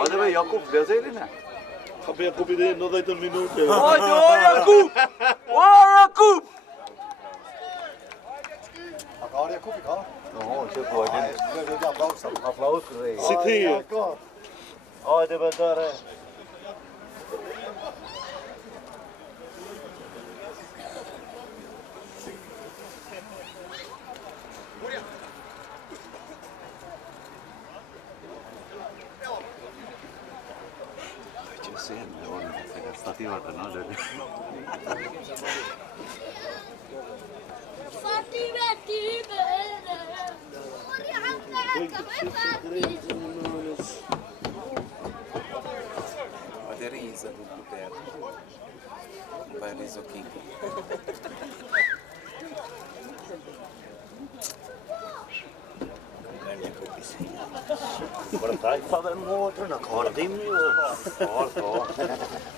Ajde be, Jakub, veze ili ne? Ka be Jakub ide 90 minute. Ajde, o Jakub! O Jakub! A ka arja kupi, ka? No, që po, ajde. Aplauz për dhe. Si ti je? Ajde be, dare. Që se jenë me onë, se ka stativat e në lërë. Aderiza do puteiro. Vai risoquinho. Për taj pa dhe motrë në kardim një.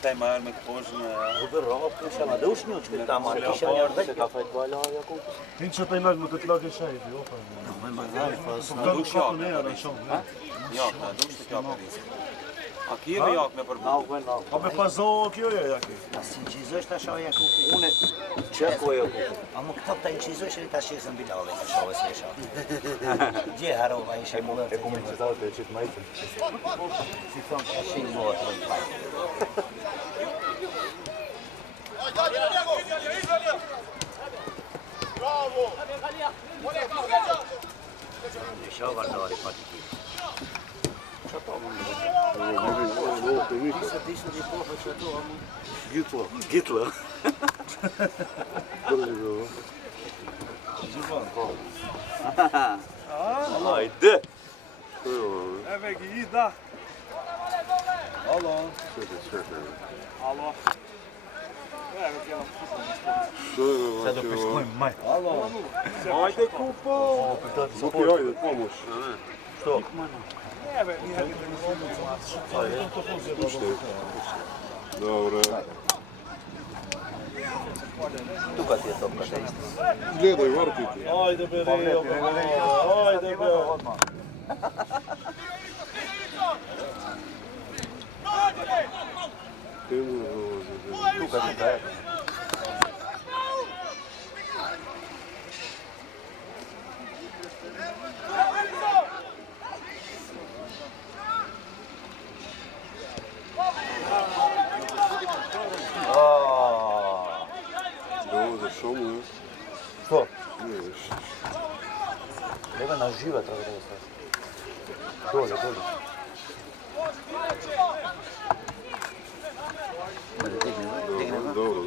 Taj ma me këposh në... Dhe rap, kisha ma dush një që ta marrë kisha një ardhe. Se ka fajt bala, Jakub. Ti që të inaq më të t'lake shajt, jo pa. Me më dhaj, pas Po ka dush jakë në në shumë. Jak, në dush të kjo për rizë. A kje me jak me përbë? A me pazohë kjo e jaki? si në qizësht të shohë Jakupi. Une, që po Jakub? A më këto të në qizësht e ta shesën bilave të shohë se shohë. Gje harova ishe më dhe të E kumë që ta të qitë majtën. si thonë ka shimë më të në fajtë. Në shohë vardari pati ti. Gitla. Ajde. Eve Gida. Alo. Alo. Eve kjela. Sad opiskujemo, maj. Ajde kupo. Suki, ajde, pomoć. Što? Eve, nije vidite ni Dobro. Tu kad je topka da isto. Gledaj, vrtiti. Ajde be, ajde be. Tu kad je daje. Dobro, šomu, ne? Što? Ne, viš. Treba na živa treba da ostaje. Dolje, dolje. Dobro, dobro.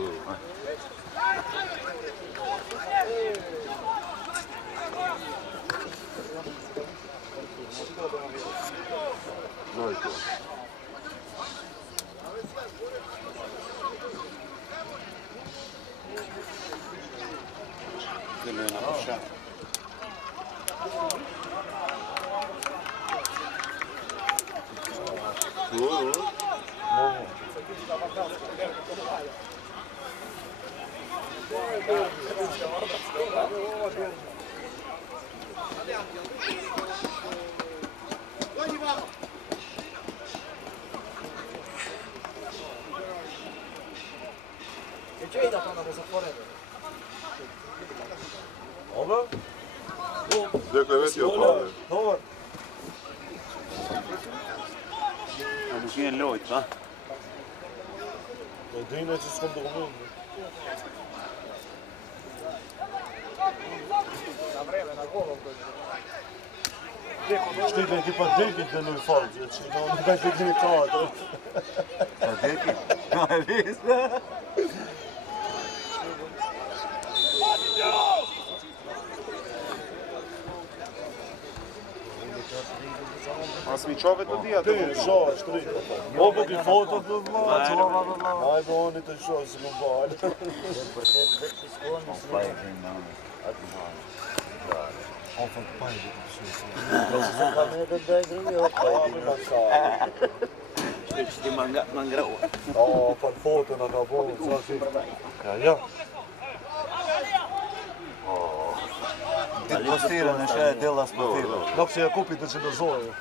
Daj to. Idemo je na poša. Gdje kleveti opave? A nuk jenë lojt, va? E dine që s'kom dokument. Shtikën ti pa dekit dhe nuk falë, që në ka që kini ka ato. Pa deki? Ma e visë? As mi qove të dhja të Ti, shoh, shtri. O, po ki foto të vla, Ajde, oni të shoh, si më balë. Për të të shkonë, Pa e kënë në Ofën të pajde të shoh. se ka me të daj grimi, o pa e Ami në ka. Shte që ti më ngrua. O, për foto në ka bolë, sa si. Ja, ja. Investirane še dela spotila. Kako si ga kupi, da će da zove?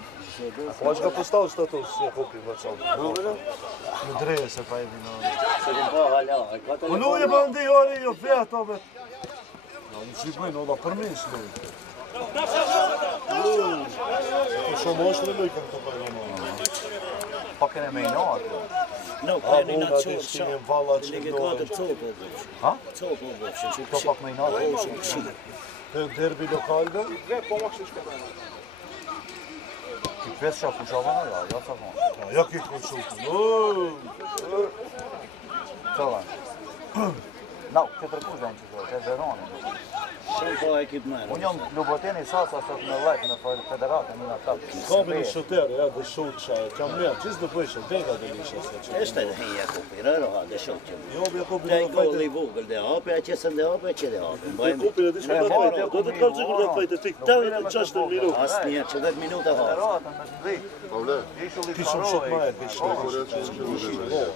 Hoćeš ga postaviti status, si ga kupi, vrcam. Ne dreje se pa jedino. Pa nu je bandi, oni je opet ove. Oni si plin, onda prmisli. Što možeš li mi kako to pa je normalno? Pakken er mee noord. Nou, A, kan je Boga, naar die het is zo. geen valac, Dan lig geen ik wat dood. op top op. Ha? Top op. To pak mee noord. Derbi lokalde. Dve pomoćničke dana. Ti pesa pušavana, ja sam on. Jaki konsultant? Čovan. Nou, te prekužen će to, te Verone. Zo'n paar ekip meer. U njom Ljubotini sasa sad na lek na federata, mi na tak. Kabini šuter, ja, da šuća. Kam ja, čisto bojiša, bega da liša sve. Este de helye kopira, rohad, de sok I ovdje kupi De da fajte. goli vogel, de apja, ćesam de apja, će de apja. Bajem. Kupi da diška da fajte. Dodat kao cigur da fajte, tik tamo čas na minut. Asnija, 40 minuta ha. Federata, na dvi. Pavle, Išli Ti sam šok majer, bišta.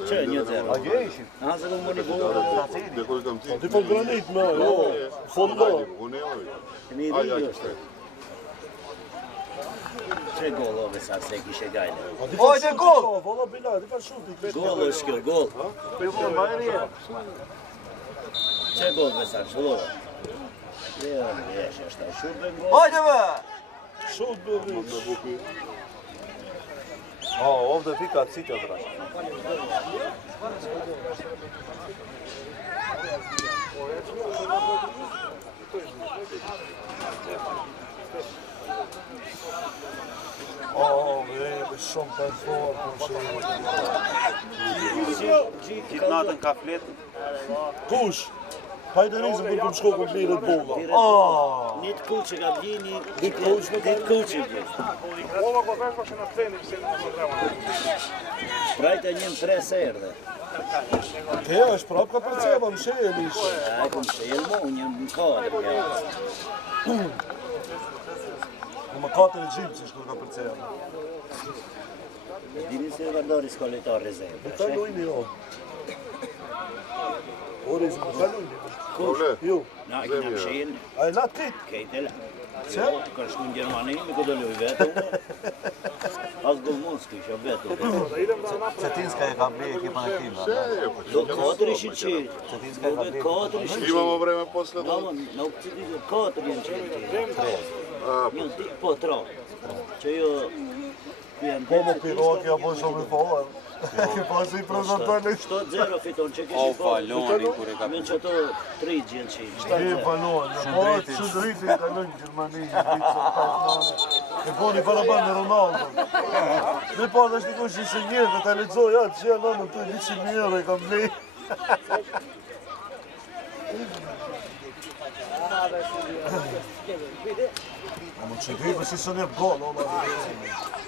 Če, nije zero. A gdje iši? Nazad u moni vogel. gdje koji kam ti? Ti pa granit, ma, jo. Fondo. U Nelovi. Nije A ja vidio ću što. Če gol ove sad seki še gajde. Ojde, gol! Vola bila, ti pa šuti. Gol, Oskar, gol. Če gol ve sad, šlo. Gdje on riješe šta, šurben gol. Ojde be! Šut bi. O, ovdje fika City odraš. Som per for, Титнатен кафлет. Kuš, hajde nisam budem skokom bilet bola. Nit kuće ga bljini, dit kuće bljini. Ovo ga vežbaše na trening, se ne treba. Pravite njem tre serde. Te ja šprapka predsevam, še je liše. Ajkom se jelmo u njem kader pjavac. Ma kateri džipsiš koga predsevam. Dini se vardori skoli to rezerve. Kaj lujni jo? Orizm, kaj lujni? Pavle, Jo. Na, ik nam še jelne. Aj lat kit. Kejtela. Se? Kar shkun Gjermani, mi ko dolu i vetu. As go Monski, še vetu. Cetinska je kabli ekipa na tima. Do kateri še čeli. Cetinska je kabli. Kateri še čeli. imamo vreme posle da... Na opciji do kateri jen čeli. Jen ti po tro. Če jo... Bomo pirogi, a boš ovi polar. Pa si prezentali. 100 fiton čekaj O, še po. baloni, kure ka. Mi će to 3 djelči. Je balon, pa ću driti da lun Germani, Vico, Tajmane. E poni parabane Ronaldo. Ne pa daš ti koji se njeva, taj lico, ja ću ja nama tu nici mjere kam ne. Amo če ti pa si se ne gol, ona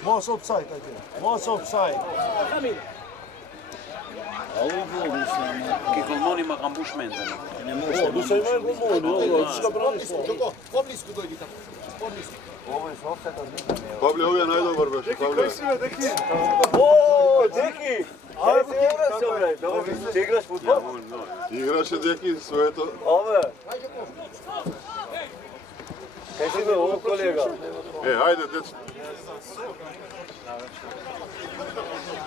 Mas offside, ajde. Mas offside. A ovo Bog mislim. Ki kod monima kam buš mendene. Ne O, može. tu se ima gomoni, ovo, ti si ga brani svoje. Ovo je offset od nikam je. Pavle, ovo je najdobar beše, Pavle. O, Deki! Ajde se igra se bre, dobro, ti igraš futbol? Igraše deki sve to. Ove! Kaj si me ovo kolega? Hajde, deci.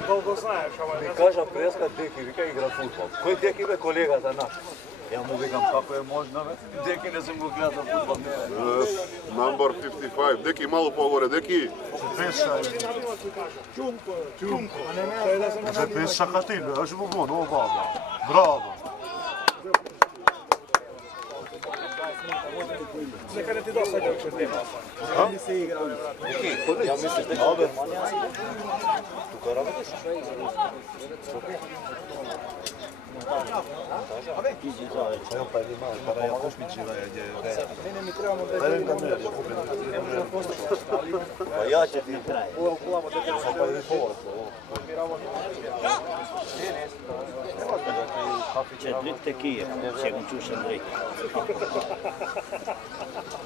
Dolgo znaješ ovaj. Mi kaža preska Deki, vika igra futbol. Koji Deki be kolega za naš? Ja mu vikam kako je možno, Deki ne sam go gledao futbol. Number 55. Deki, malo pogore, Deki. Že pes šakatil, ja že bo bon, ovo baba. Bravo. Neka ne ti dosadja više tema. Ja misliš da ove? Tu kao radiš? Evo pa je malo, para ja posmićila je gdje je. Velim da ne, ja kupim. Pa ja će ti traje. Sa pa je povac, ovo. Če drikte Kijev, če ga čušam drik.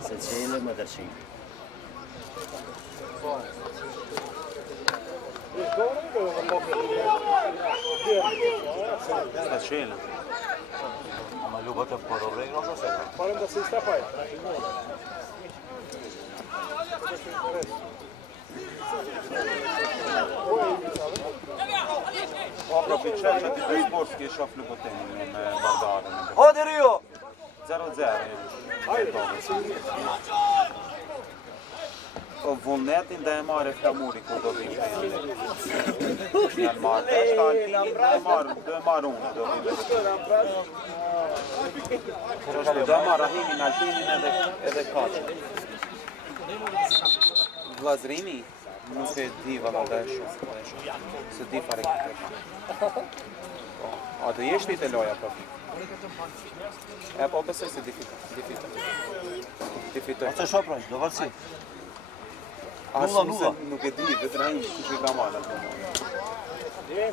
Se cijele madrši. Dobro igra da pobjede. Sta scena. Ama Ljuboten po dobro igrao za sebe. Moram da se istrapaju. Proprio cercati per sportski e sciopli potenti in Bardaro. Odi Rio! 0-0. Och vullnetin det är Mare Flamuri på då vinner. Men Mare är det är Marona då vinner. Det är Mara Himin Altini är det kaç. Glazrini nu se diva la deșo. Se diva recupera. A da ești te loja pa. E pa besoj se difita. A co šopraš, dobar si? Alltså nog är det drar in 20 gammal.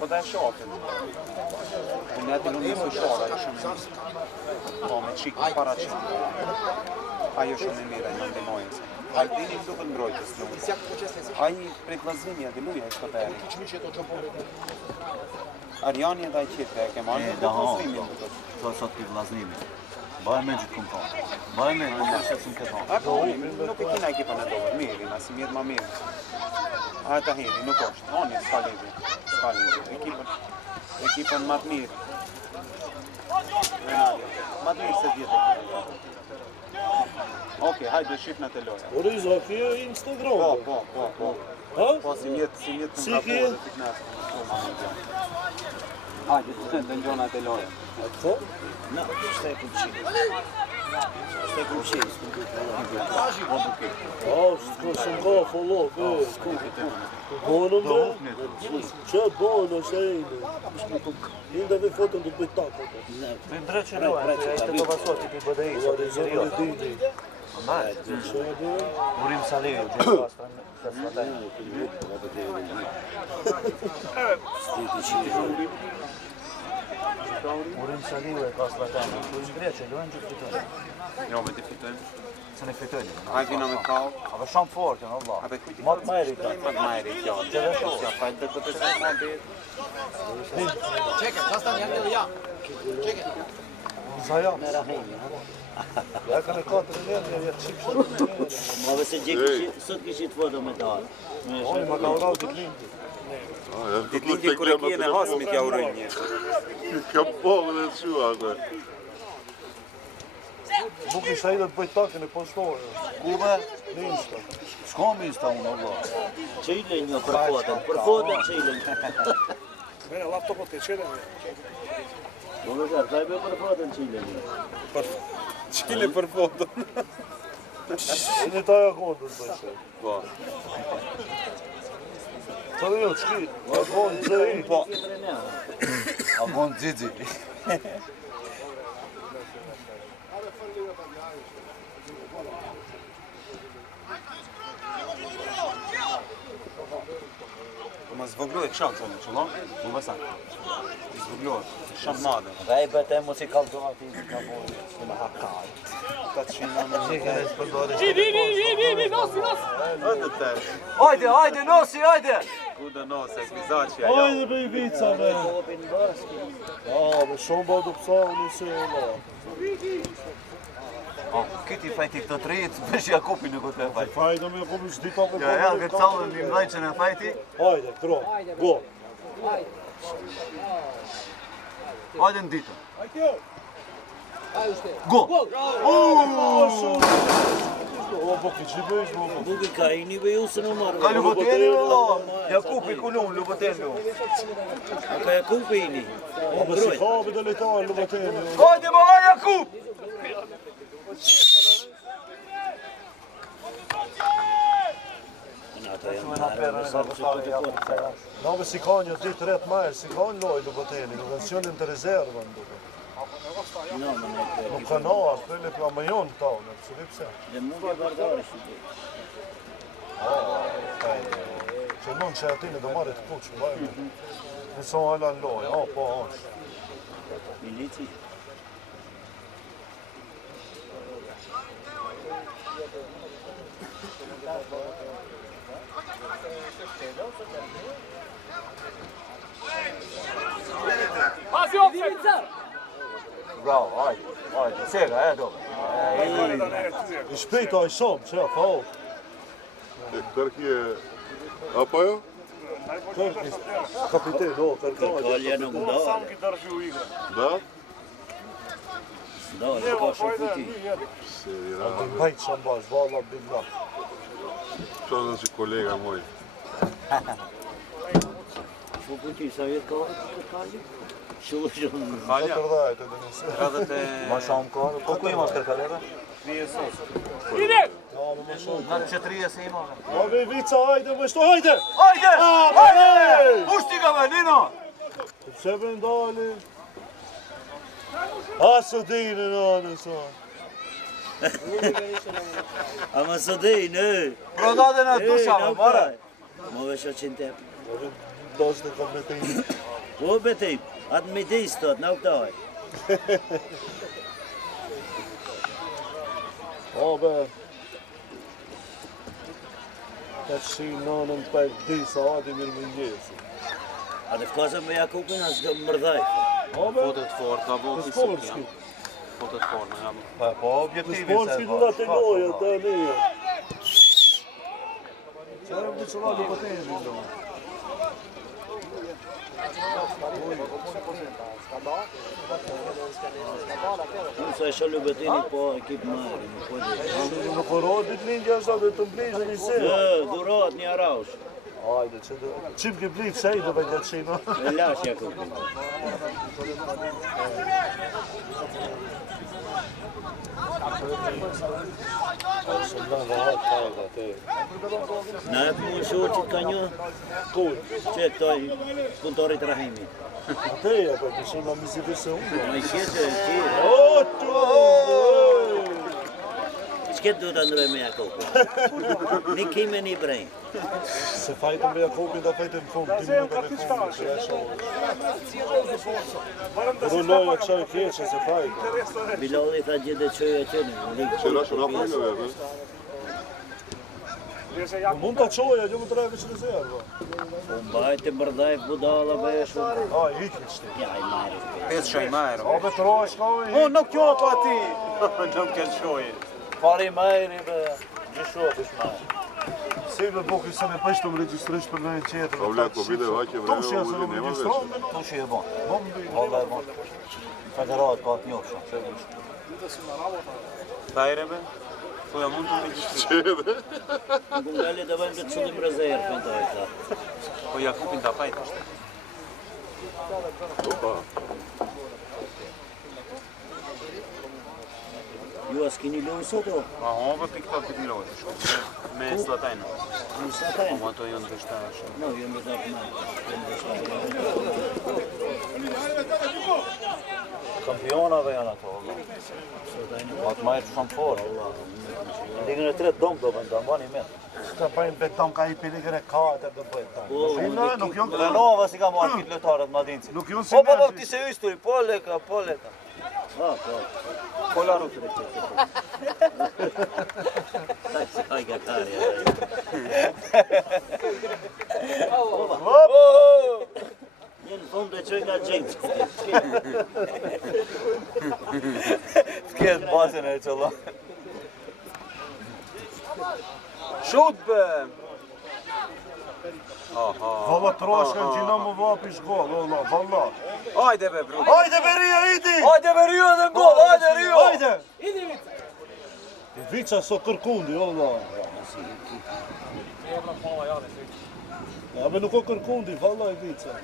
Och där shoppen. Och när det nog så shora som ja, med chic para chic. Ai eu schon mir ein de moje. Altini tu con brojes no. Ai предложение de lui esta per. Ariani dai chete che man Da, to sad ti vlaznimi. Baje među kompon. Baje među, sad sam keton. Ako, no pequena equipa na dobro, miri, na si mirma miri. A ta hiri, no košta, on je spaljivi. Ekipa Matmir. Matmir se djete. Ok, hajde, šipnate loja. Orizak je Instagram. Po. Ha? Po si mjet Siki? Hajde, dëngjonate loja. Co? No, šta je kućina? Šta je kućina? A, sam ga follow, Bonom bre? Ce bono se ide? Inda vi foton do biti tako. Vi dreće loja, este to vas oti ti bude iza. Zabili didi. Maj, Šta je bilo? urim sa liju, gdje je vas sad svataj. Urim sa liju je kao svataj. Urim dreće, lojen ću fritoni. Ja, men det flyttar in. Sen är fritoni. Aj, vinna med kau. A veš šam fort, jan Allah. Abek kuti. Mat majrika. Mat majrik, ja. Ja, pa da to se ma be. Za ja. Ja kan ikke trenere, jeg chipser. Mora se djeki sotki shit vodo me dal. Oni ma kao rautit lindi. Dit linke kollegien hasmit ja urunje. Ka pogledaj čuva, Buki šta ide biti tako, ne postoje. Kube, Ništa. škom ista on Allah. Čiljenjo prohodan čiljenjo. Mene laptop od teče da mi. Bogar, kaj bi prohodan čiljenjo? Chile per foto. Ne taj agonda znači. Va. Sada je očki, agon zai. Agon dzidzi. Ma zvogluje čak za nečelo. Uva sam. Zvogluje. Šamada. Gajbet je muzikaltovati na bolje. Ima hakaj. Ajde, nosi, ajde! Kuda nose, gvizačija. Ajde be Ibiza, be. Ja, be šomba do psa, ne se ona. Kiti fajti këto të rritë, bësh ja kupi në këtë e fajti. Fajda me kupi shdi ta me Ja, këtë callën një mdajqën e fajti. Ajde, kro, go. Ajde në ditën. Go! O, po ki që bëjsh, po. Buki ka i një beju se në marrë. Ka Ljuboteni Allah, ja kupi kulun, Ljuboteni lu. Ka Jakupi i një. O, be si kabe dhe letar, Ljuboteni. Ajde më ha Jakub! Ata janë marrë në sarë që të të porë. Nave si ka një ditë ret marë, si ka një loj Ljuboteni, nuk kanë sionin të rezervën duke. No, më në të Nuk ka na, pele për më jonë ta, në pësë pse. dhe mu ka bardare që të. Që non që atini do marrë të puqë, bajme. Nëson hala në loj, po, është. Milici. Pazi opet! Bravo, ajde, sjega, dobro. I shpejtaj shumë, që ja, fao. Kërki je apajo? Kërki, kapiten, kërkaj. Kolja nuk do. Sam ki drži u igre. Da? Do, ne ka shumë kuti. Bajt shumë baš, valla billah. Što znači kolega moj? Shumë kuti, sa vjetë ka shumë. Halja, 40 e Denise. radate... Ma shumë ka, koliko imaš kërkaleve? 38. Ide! Na 40 ima. Ove Vica, ajde më shto, ajde! Ajde! Ajde! Pušti ga me, Nino! Sebe ndali. Aso dine nane sa. Ama së dhej, në. Prodate na dushave, mare. Mo vesh o qinte. Doshte kom me tini. Po betej, atë me dhej stot, në uktaj. Obe. Ka shi nanën për disa, ati mirë më njësi. A të fkazëm me Jakupin, as do mërdhaj. Obe, Fotet fort, ka bo të kisë sportski. Fotet fort, në jam. Po Të objektivi sportski du da të goja, të nije. Që e më të qëra në pëtejnë, do. Unë sa e shalu beteni, po ekip marri, më po dhe. Në përrojt ditë lindja është dhe të mblizhë një se. Durat një araush. Ajde, që dhe... Qim ke blizhë që i dhe bëjtë qina. Me lash Jakupin. Na e punë shoqit ka një që e këtoj punëtorit Rahimi. Ate e, për përshim ma misi të se unë. Ma i kjetë, kjetë. O, të Çket do të ndroj me Jakupin? Një kime një brejnë. Se fajtën me Jakobin da fajtën në fund, 2 minuta me fund, që e shumë. Rulloja që e keqe se fajtë. Bilali tha gjithë që e qenë. Që rashu na pojnëve, ne? Mund të qoja, jo më të rejve që në zerë, ba. Mbajtë mërdaj budala beshu. A, iki qëti. Ja, i marri. 5 shajmajro. A, be të rojsh ka ojë. O, nuk jo pa ti! Nuk ke shojë. Pari majri be gjishot ish majri. Si me boki se me pështu më registrësh për në e qetër. Pa vlet, po vide vake vreme, Tushja se uli në nema registron, veç. Tu shi e bon. bombi. Valla e bon. Federat ka të njofë shumë. Tajre be? Po ja mund të registroj. Qede? Nuk nga le të bëjmë të cëllim rezervë, për të ojta. Po Jakupin ta fajt është. Opa. Ju as kini lu sot o? Pa hove për këta këtë milojtë. Me Slatajna. Në satajnë? Po ato janë të shtash. No, ju më të Kampionave janë ato. Ma të majrë shumë fort. Ligën e 3 domë do bëndë, bani me. Të pajnë beton ka i për ligën e 4 dhe bëjt tam. Nuk jonë të Renova si ka marrë kitë lëtarët madinci. Nuk jonë Po, sinergjis. ti se ysturi, po leka, po leka. po. Po la rukë. Aj ka karja. Një në fund dhe qoj nga gjenë. S'ket basën e qëlla. Shut be! Aha. Valla të rojsh kanë gjina më vapi shgoll, valla, valla. Ajde be, bro. Ajde Beria, idi! Hajde me Rio dhe ngol, hajde Rio! Ajde! Vica so kërkundi, valla. Ja, be nuk o kërkundi, valla e Vica.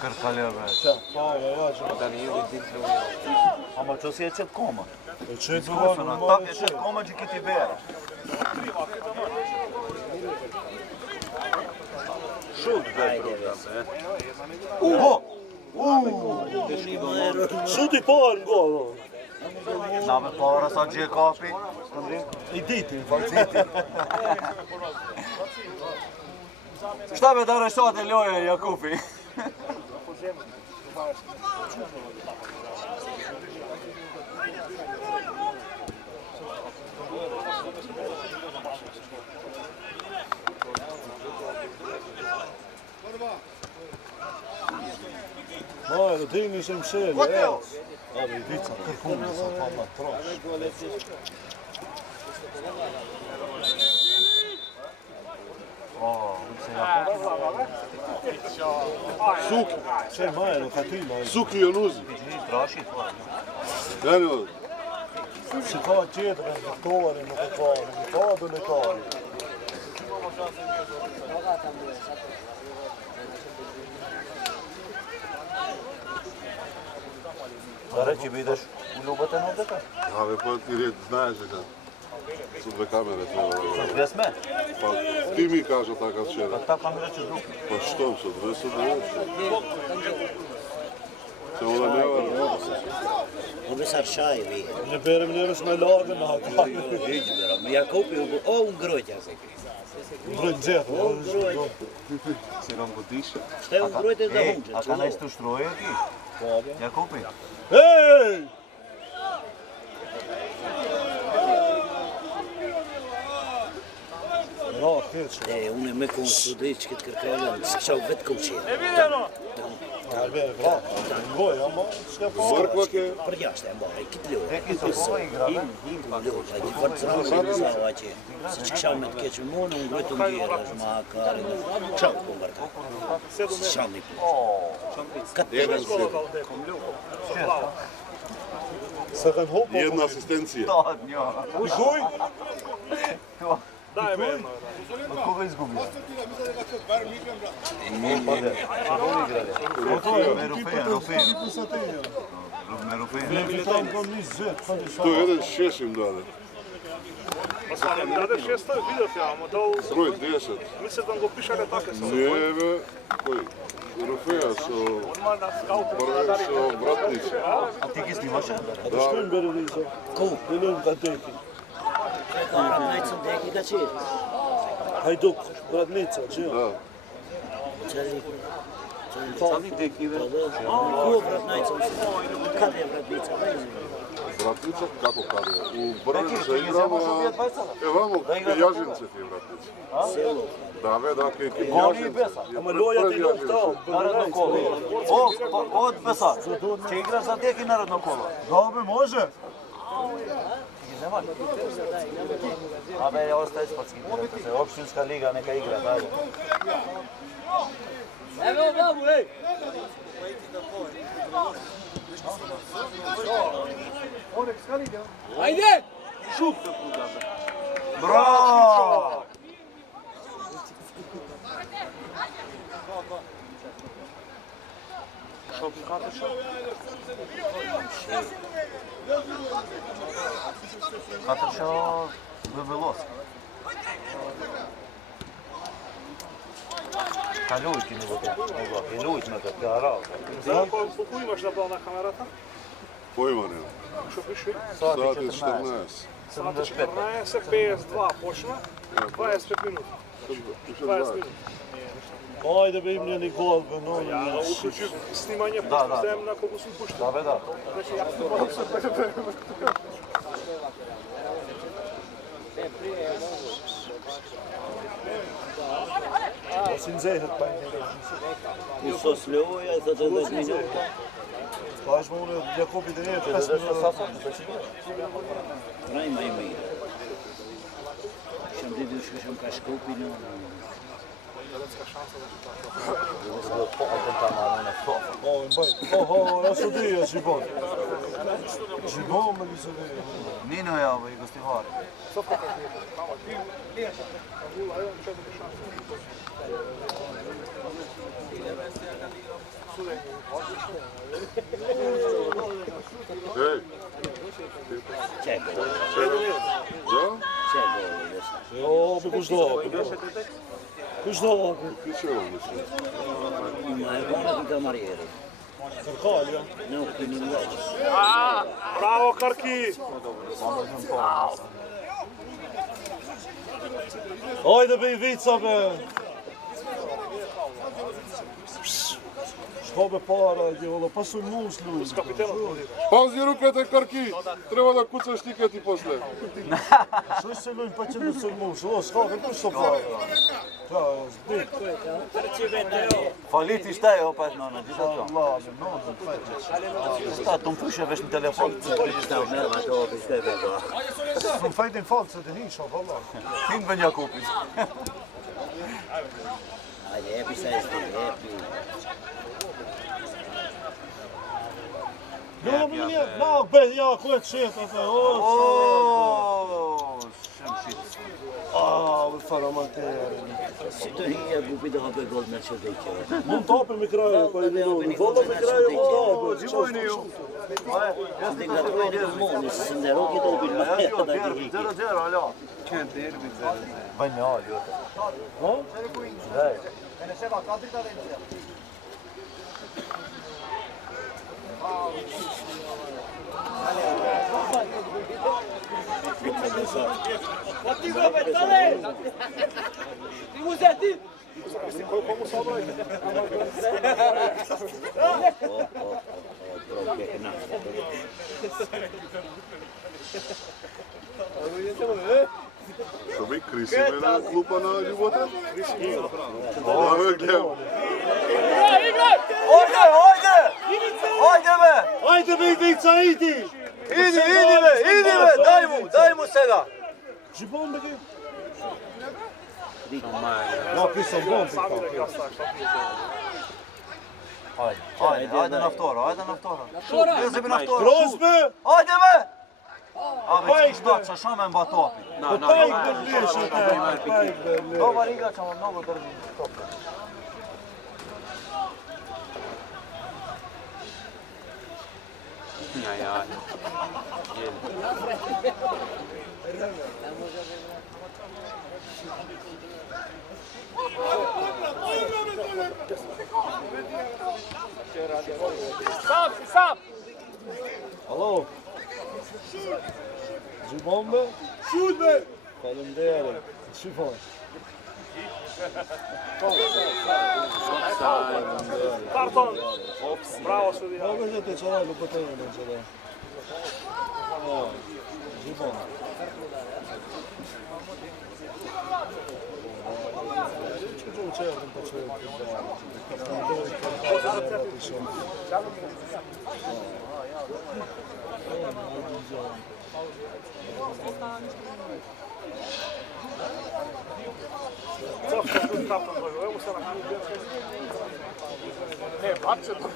Kërkaleve. Qa, pa, ja, që. Danieli din të ujë. Ama që si e qëtë koma. E që e duha në Tak marë e qëtë koma që kiti bera. Shut be, bro. Shuti parë nga, Na me para sa gjë kapi. i diti. Shta me të rështat e loje Jakupi. Majro, digni se im šelje, evo. Ovi vica, krkuni sam padla troš. Suki, če Majro, kaj ti Majro? Suki Jonuzi. Eno, Si kao četra, tovarimo, kako ne kao. Da reći bi ideš u Ljubatan ovdje? a ve pa ti red, znaš da su dve kamere treba. Pjesme? Pa ti mi kažu takav Pa včera. ta kamera će drugi. Pa što su, dve su dve. Se ona ne vara. Om vi satt tjej vi. Ne berem nere med lagen här. Men jag kopar ju på en gröt jag säger. Brunzet. Se non godisce. Šta je on gröt da hon? A kada isto štroje ti? Ja kupim. Hej! Bra, Petsch. Ne, hon är mycket onsudisk kad krkaljan. Ska vet koči. Ja, det är bra. Går jag må ska få. Mrkvak je, Prjaš te more, kitlo. Neki su svoji igrali. Ti fortran se zaoče. Ska med keč mon on gröt on ger ma kar. Čau konverta. Šalni. Kad jedan sjed, Sad en hopp. jedna asistencija. Da, njo. Goj! Daj me jedno. Od koga izgubio? Rufeja. Vi tam kom ni zet, pa ni To je jedan šešim dade. Pa sam dade 600 vidjet ja, ама dal... Broj 10. Mislim da go pišale take sa Ne be, koji? Rufeja su, prve su vratnici. A ti ki snimaše? Da. Skun beru ni så. Ko, det är inte deki. Kamrat som deki ga če. Hajduk, Bradnica, če? Da. Čeli. Sami dekide. Ko brat som. Kad je bratnica? Vratnica, kako kada je? U Brni se igramo, vamo Jažince ti vratnici. Selo. Da, ve, dakle, Jažince. Ama loja ti nog tam. Narodno kolo. Od Pesa. Će igra za tek i narodno kolo. Dobro, može. A be, ostaje sportski direktor. Opštinska liga neka igra dalje. Evo babu, ej! Ajde! Bravo! Katršao Vevelos. Ka ljujti mi bo to. I ljujt me kad garao. Колку имаш направо на камерата? Pojma nema. Што пише? Sad je 14. 14. Сата 14, 52 почна, 25 минути. 20 минути. Ajde, bi imali ni gol, no. Ja uključujem snimanje, Da, da. postajem na koliko su pušteni. Da be da. Znači, ja moram se preberem. Sin zehet pa. Uso sljo je za 10 minuta. Baš mu ne Jakobi da nije Če pas da nešto minuta. sasvim da će igrati. Najma ima ide. Šam vidio što šam kaškupinu. Ovo je baj. Oho, ja su dio, Žibon. Žibon me li su dio. Nino je ovo i gostivar. Hej, Čekaj, da? čekaj. Jo, bi kuždao. Kuždao. Ti će vam mislim. Ima je ona da marijeri. Karkal, ja. Ne ukinu već. Браво, Карки! Ajde be i vica be. Što be para, djevolo, pa su mus ljudi. Pazi rukete, Karki! Treba da kucaš tiketi posle. Što se ljudi pa će da su mus? Ovo, što, kako što para? Faliti shtaj opet nana, gjitha to. Sta të më fyshe vesh në telefon. Më fejtin falë se të hisha, valla. Hinë vë një kupit. Hajde, epi sa e sti, epi. Jo, më një, ma, be, ja, ku e të shetë, atë, me fara ma të Si të hija grupi dhe hape gol në që dhe i kjera. mund të hapim i kraju, pa i minoni. Volla me kraju, mund të hapim. Gjimojni ju. Së të nga të rojnë të moni, së në roki të ubin me e da të hiki. 0-0, alo. Kënë të erbi 0-0. Bajnë alë, jo. No? Daj. Što mi Krisime na klupa na ljubote? Ovo je gledamo. Ojde, ojde! Ojde me! Ajde me, Ivica, idi! Idi me, daj mu sega! Gjibon me ki? No, pisam bombi kao. Ajde naftoro. Jezemi naftoro. Grozbe! Ajde me! Ave, që shka me mba topi. Po taj për bleshe te, taj për bleshe. Dobar igra që më mnogo drži topi. Ja. Sam! Alo? Gjibon me? Šut me! Falendere. Shifon. Karton! Bravo sudija. Po me te qëra, nuk të e në qëra. Gjibon. Që gjuhë qërën të qërën të Ne, bače to.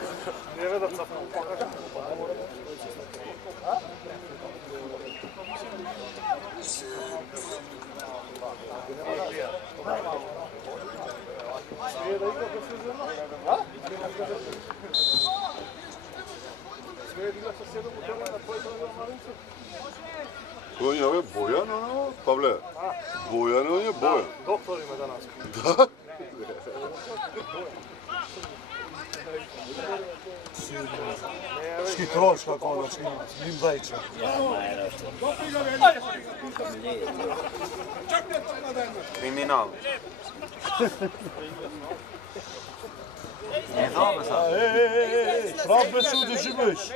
Nije vedam capno. Smije da igra bez sezona? A? Smije da igra sa 7 u terena na tvoj trener Marincu? On je ove Bojan, ono, Pavle? Bojan, on je Bojan. Doktor ima danas. Da? Shki troška koda, shki njim dhejče. Kriminal. E dobe sa. Prap me që të gjibësh.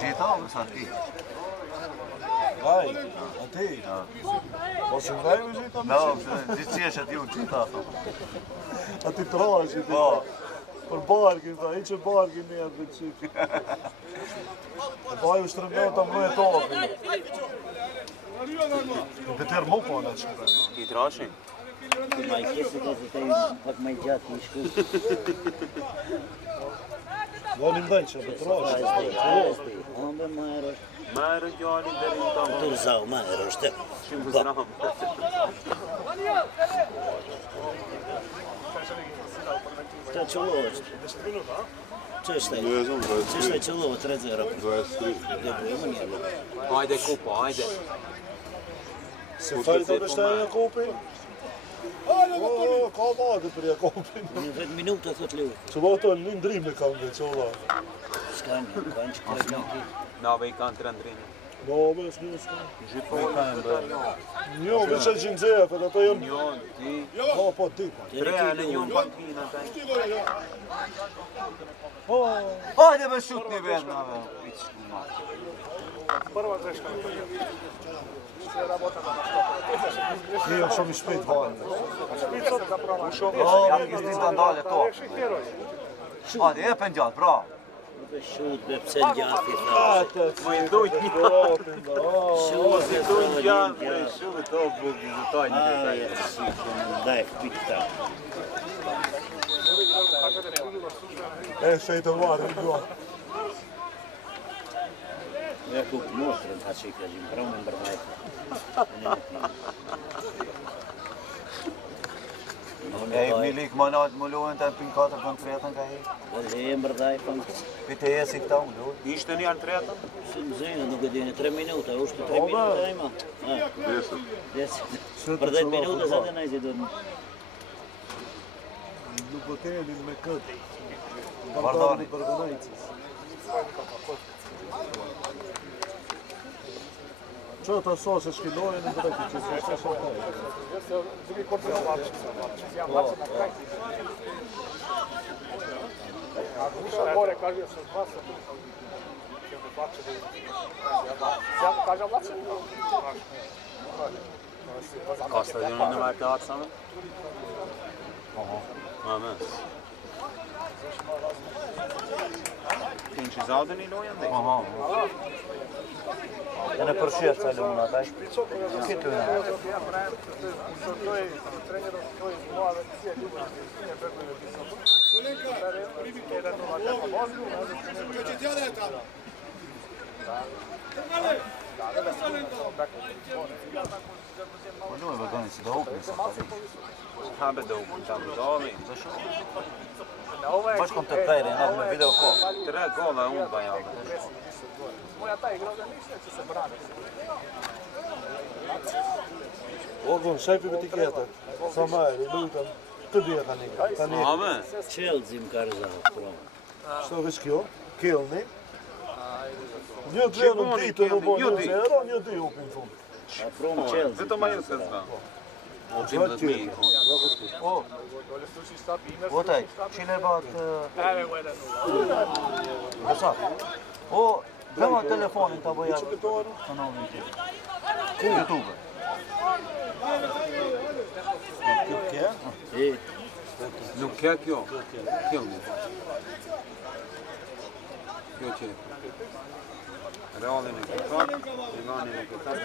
Gjitha me sa ti. Vaj, a ti? Po që ndaj me gjitha me No, gjithë që eshe ti unë gjitha. A ti trash i ti. Po. Për barkin, ta, i që barkin një atë të qikë. Baj u shtrëmjo të mërë e topi. Në tërë më po në që. I trashin. Ma i kjesë ka se taj pak ma i gjatë i shku. Do një mdaj që, për trash. Ombe ma e rështë. Merë gjallin deri në tomë. Turzau ma e rështë. Shumë zram. Šta Čulovac? Čo je šta? Ne znam, Čo je šta 23. Čulovac 3-0? 23. Gdje bojemo nije. Ajde kupo, ajde. Se fali të në shtaj Jakopin? O, ka madhe për Jakopin. Një 10 minuta thot Leu. Që do të një ndrim në kam dhe, që ola. Ska një, ka një që kërë një. Nave i kanë 3 ndrinë. No, me s'një s'ka. Gjithë Njo, veç e gjinxeja, për ato jënë... njën, ti. Po, po, ti. Treja në njën pakina taj. Hajde me shut një vend, nave. Prva greška na početku. Sve rabota na što. Nije što mi špit van. Špica zapravo. Ja fick inte en dalje to. Ja, det är penjat, bra. Šut be pse gjati tha. Mo i duj një. Šut be Duj pse janë, gjati. shumë to bugi, zotaj një Aj, detaj. ja si daj pita. Še i të varë, i duar. Ja kup mostrën ta që i ka gjimë, pramë në mbërmajtë. Ej, mi lik manat më luhen të pin 4 për 3 ka hi. Dhe e mbërdaj, pa Pite e si këta më luhen. Ishte një antretën? si më zëjnë, nuk e dini, 3 minuta, ushtë 3 minuta ima. 10. 10. Për 10 minuta, sa të najzi do të... Nuk po t'jelin me këtë. Vardani. Për gënajcis. Që të sosë shkilojnë në bërëki që se shtë shtë Drugi kort je Marčić. Ja Marčić na kraj. Ako ušao gore, kaže se dva se tu. Će me plaće da ja kažem Marčić. Ka stadionin në marka atë samë? Ma më. Kënë që zaudën i lojen dhe? Aha. Ja ne përshirë sa luhen ata. Këtë luhen. Ja pravim, to je trenerom, to je moja verzija ljudi. Ne verujem da sam. Po luhen vëgani si do hukni sa pari. Ha be do unë, ta më doli. Baš kom të pere, në me video ko. 3 gola unë bajanë. Moja ta igra da ništa će se brani. Ogun, shajpi me tiketa. Sa majri, lutëm. Të dhja tani. Tani, Ma më? Chelsea më ka rëzahë, pramë. što veç kjo? Kelni. Një dy në ditë në bo 1-0, një dy upin fund. A pramë Chelsea. Vetëm ajo se zva. O 15.000. O, Dole sluči šta ime. otaj, qile bat... Evo je jedan. Besa. O, dhema telefonin të bëja kanalin të. YouTube. Kje? E, Nuk ke kjo. Kjo më. Kjo që. Realin e këtat, Milanin e këtat,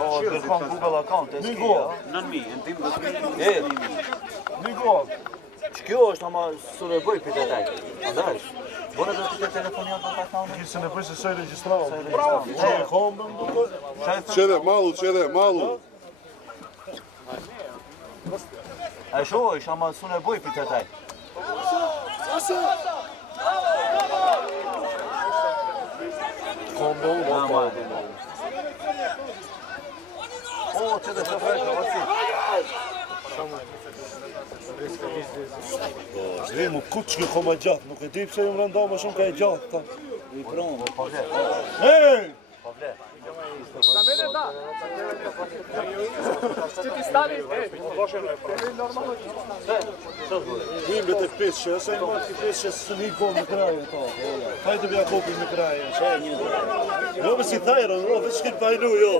O, kërkon Google account, e s'ki, ja? 9.000, në tim 10.000. E, një gol. Që kjo është ama së në bëj për të taj. Andaj, bërë dhe të telefonion të pak në Kisë në përse së registrau. Bravo. Që e kombën duke? Qede, malu. E sho është ama së në bëj për të taj. Kombën, Ama. O, që dhe shofrej të vërësit. Rimu, ku që koma gjatë, nuk e di pëse ju më rënda më shumë ka e gjatë ta. i pramë. Po vle. Ej! Po vle. Za mene da. Će ti stani, lošeno je normalno. Vim të peshe, asa i marë të peshe së një kohë në kraje ta. Hajde bja kopi në kraje. Që e një Jo me si thajra, no, veç këtë pajnu, jo.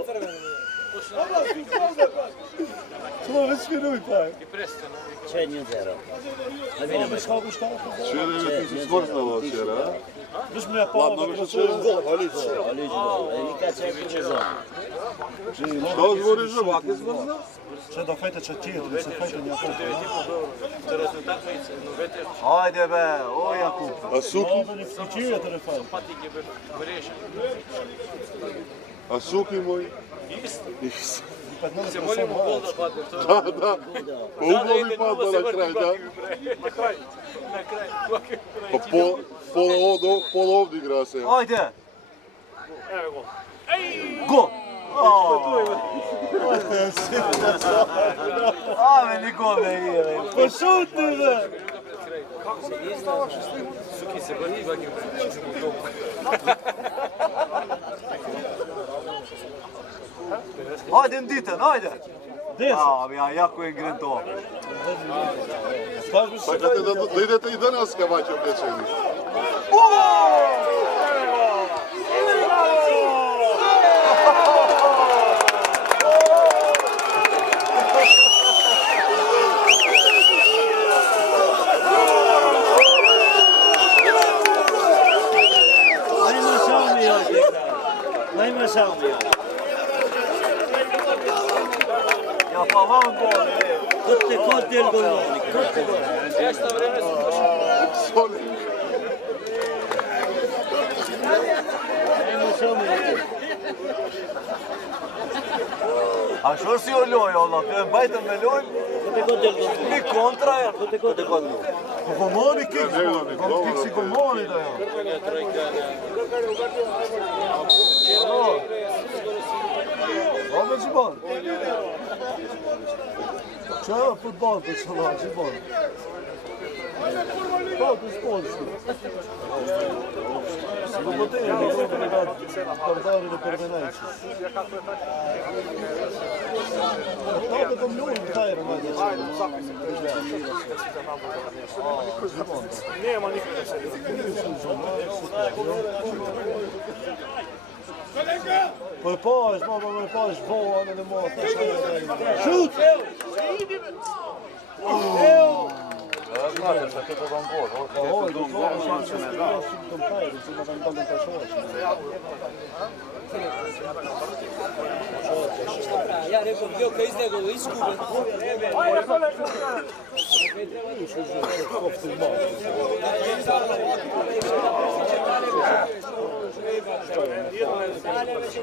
Qëlo veç këtë paj. Që e 1-0. A vine me Shka ku shta? Qede me ti si smrznalo qere, a? Veç me ja pa në kërësojë në gol, halitë. E një ka që e për zonë. Šta zvori zhëvake smrzna? Që da fajte që tjetëri, se fajte një fajte. Hajde be, o Jakub. A suki? Në një fëqirë të refajte. A suki moj? Se molimo gol da padne. Da. Po u goli padla na kraj, da? Na kraj. Pa pola ovdje igra se. Hajde. Evo Go! gol. Ave një gol me i e. Po šutni be! Hajde në ditën, hajde! Ja, jako e ngren to. Pa kada da idete i danas kavaćom dečeni. me sami. Ja falan gol. Kotte il golloni, kotte. Extra vreme su došli. Ajmo sami. A što si o ljoj, Allah? Kada bajte me ljoj? Kotte il golloni. Mi kontra je. Kotte gol. Golmoni kiksi golmoni da ja. Ove Gibon. Čeo futbol to čela, Gibon. To je sportski. Slobodeno je dobro da pardari da pervenajči. Tako da ljudi taj romanje. Nema nikada se. Poi poi svuono le moto. Shoot! Znate što je to vam gol. Ovo je dobro, što je to kompajeri, ima vam bolje tašovačne. Ja rekao, Gioka iznego izgube.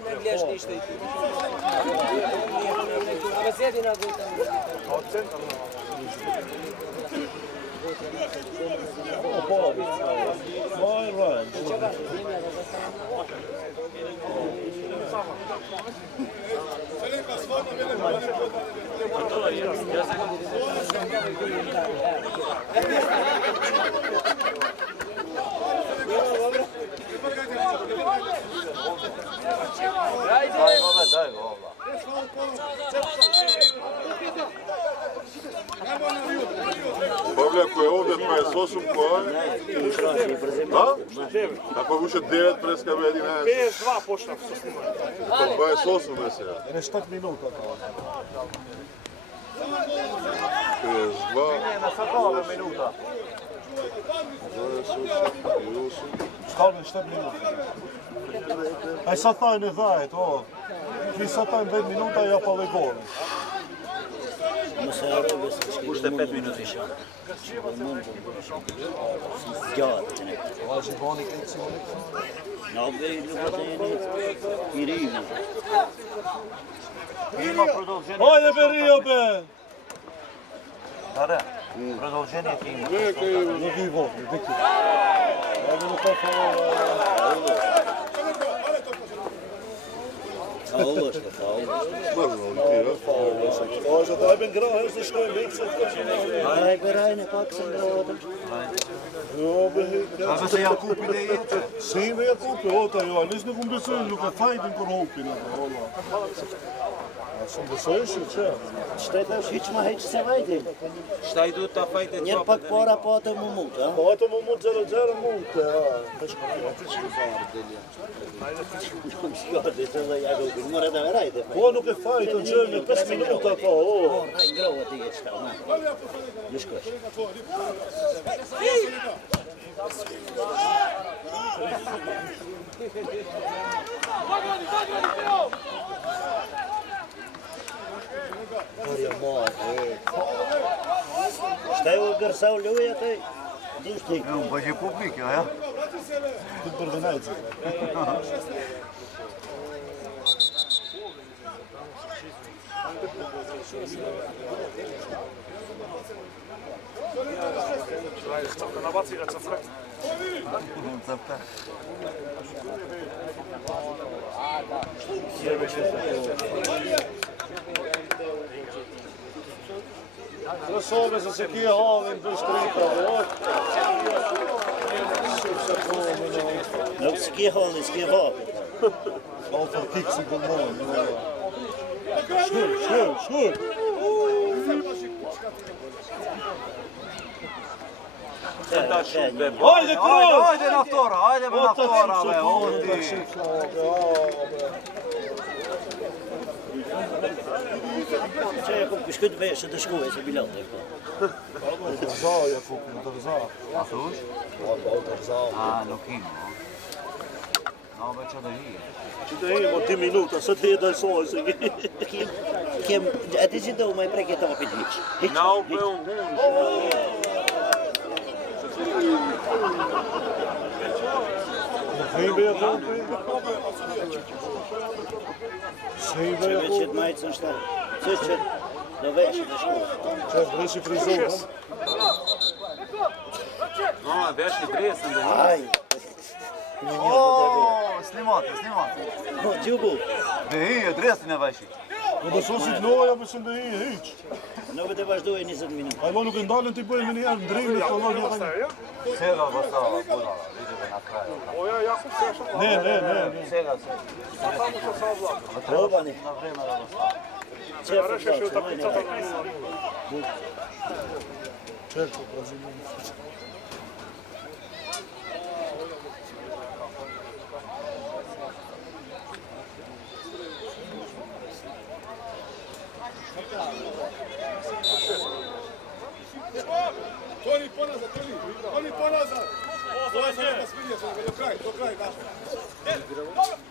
Ne gledaš ništa i ti. Ova sjedi na Mooi ruim. Daj go, Allah. Pavle, ako je ovdje 28, ko je? Da? Ako više 9 preska bi 11. 52 počna su snimati. Pa 28 mesela. Ne štak minuta kao. 52. Ne, na svakove minuta. 28. Stavljam štak minuta. Aj sad taj ne daje to. Vi sad taj 5 minuta ja pa le gol. Ušte 5 minuti še. Zgjate ne. Važi boni klici. Na obe ljuboteni i rivni. Ima продолжение. Ajde Berio be! Да, продолжение има. Ne vi vodi, deki. Ajde na kafa. A ovo što, a ovo što. Kaže, daj ben grao, ja što je miksa. Aj, berajne, pak sam grada. Абе се ја купи да јече. Симе ја купи, ота ја, не знам ком да се лука фајден кон опина. А сум да се еши, че? Šta je to hićma heć se vajde? Šta idu ta fajte? Njer pak pora potom u mut, a? Ото му му джера мунте, а. Skjorde, to da ja ga mora da verajde. Ono che fai, to giorno, 5 minuta fa, oh. Raj grovo ti je šta, na. Miškoš. Mario moj, šta je ugrsao ljuja taj? Dušnik. Evo, baš je publika, ja? Тут Берденайці. Chcę na nawacji, a co frak? Цапка. Då såg vi så ser jag av en busstrippa. No skihali, skihali. Alfa kicks i golman. Skjul. Ajde, krov! Ajde na vtora, ajde na vtora, be, ovdje. Je kunt wezen, de school is een bilan. Drzaal je kupio, drzaal. A tuž? Drzaal. A, no kino. No, beh, c'è da dire. Që të hejmë o 10 minuta, se të jetë ajsoj se A ti si do me prek e topit hiç. Não, foi hund. hejmë e ato Se i Që veja veç që të majtë së në shtarë. Që do veç të shku. që vreshi frizorë. No, veš i dresën dhe Aj. Snimate. No, gjubu. Dhe hi, e dresin e vajshi. Po do sosit loja me se ndëhi hiq. Nuk të vazhdoj 20 minuta. Ajmo nuk e ndalën të i bëjmë një herë ndrejnë të Allah një kanë. Sega bastava, budala, vidite na kraju. Oja, ja sam se što Ne. Sega. tamo što sam vlak. Probani. Na vreme da bastava. Čef, Reši še utakmica tako Čerko, Brazilini. Toni, ponazad, Toni, ponazad. Ovo se neka svidje, do kraj, daš.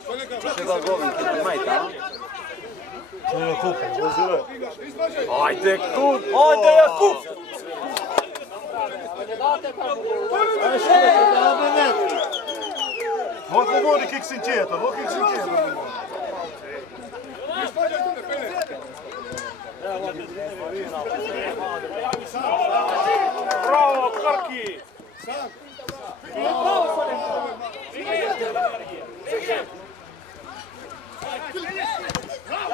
To neka Čega govim, ti majte, a? Čo je kupa, Brazile. izvađaj. Ajde, kud! Ajde, Jakub! Ovako vodi kiksin tjetër, ovako kiksin tjetër. Izvađaj tu ne pene. Bravo, Krki!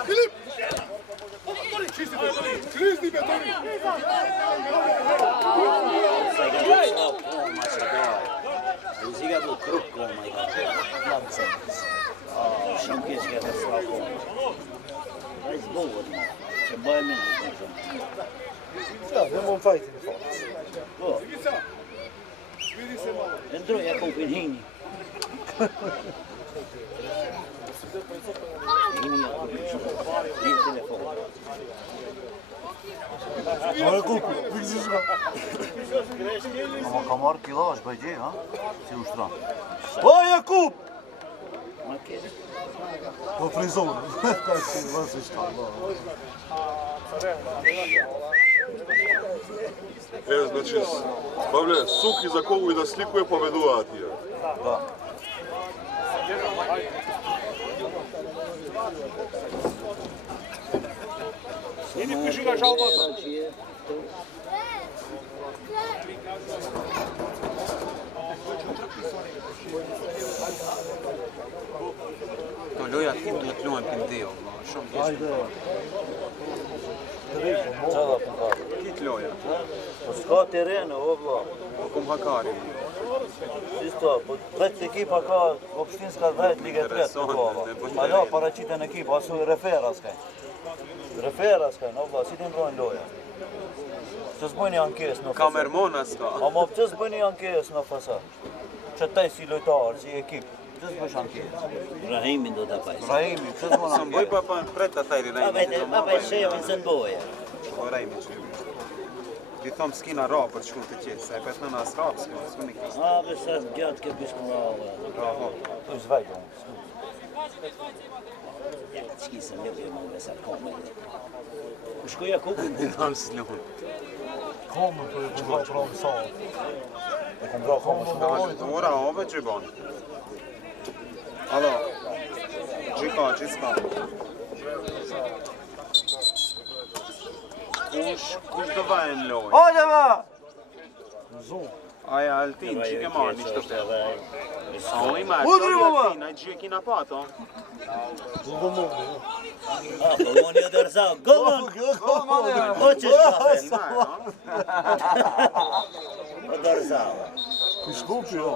Filip! Čisti be, Toni! Krizni be, Toni! Si ga bu kruk koma i ga lancens. Shumë keq ka të sra koma. Ai zbohet më. Që bëjmë me një. Ja, ne mund fajti në fakt. Po, Vidi se malo. ndroj Jakubin hini. Hini Jakubin shumë. Një telefon. A e kupi, vikësi shka. Ama ka marrë kilash, bëjgje, ha? Si ushtron. O, Jakub! Ma keq. Po frizorë. Taj si vësi shka, Znači, Pavle, suki za kogu i da slikuje poveduva ti je. Da. Idi piši ga žalbata. To loja tim duhet luajmë për ndeo, shumë keq. Ajde. Qa da përkari? Kit loja, Po s'ka terene, o vla. po kum hakari. Si sta, po 3 ekipa ka, opshtin s'ka 10 lige 3 të kova. Ajo, paraqiten ekipa, asu refera s'kaj. Refera s'kaj, o vla, si ti ndrojnë loja. Që s'bëjnë ankes në fasad. Kamermona s'ka. Ama që s'bëjnë ankes në fasad. Që taj si lojtarë, si ekip, që s'bëjsh ankes. Rahimin do ta pajs. Rahimi, që s'bëjnë Sam boj ankes. pa pret ataj Rahimi. Pa pa shevën se n'boja. Po Rahimi që. Ti thom s'kina ra për shku të qetë, sa e pet në nas ra, s'ku në kisë. A, besa gjatë ke biskullava. Bravo. Tu s'vajdo. S'kisë më lëpje më besa kome. U shkoj Jakubin. Në s'luhën. Komë për e këmë pra më sa. E kom bra komë shumë. Ora ove që bon. Alo. Gjika, që s'ka. Kush do vajnë lojë? Oje va! Aja Altin, që ke marrë një shtëpe? A u ima, Udri, që baba! Altin, a gjë kina pato? A, po unë jo dërzau. Gomon! O që shkafe. O dërzau. Kush kupi, jo.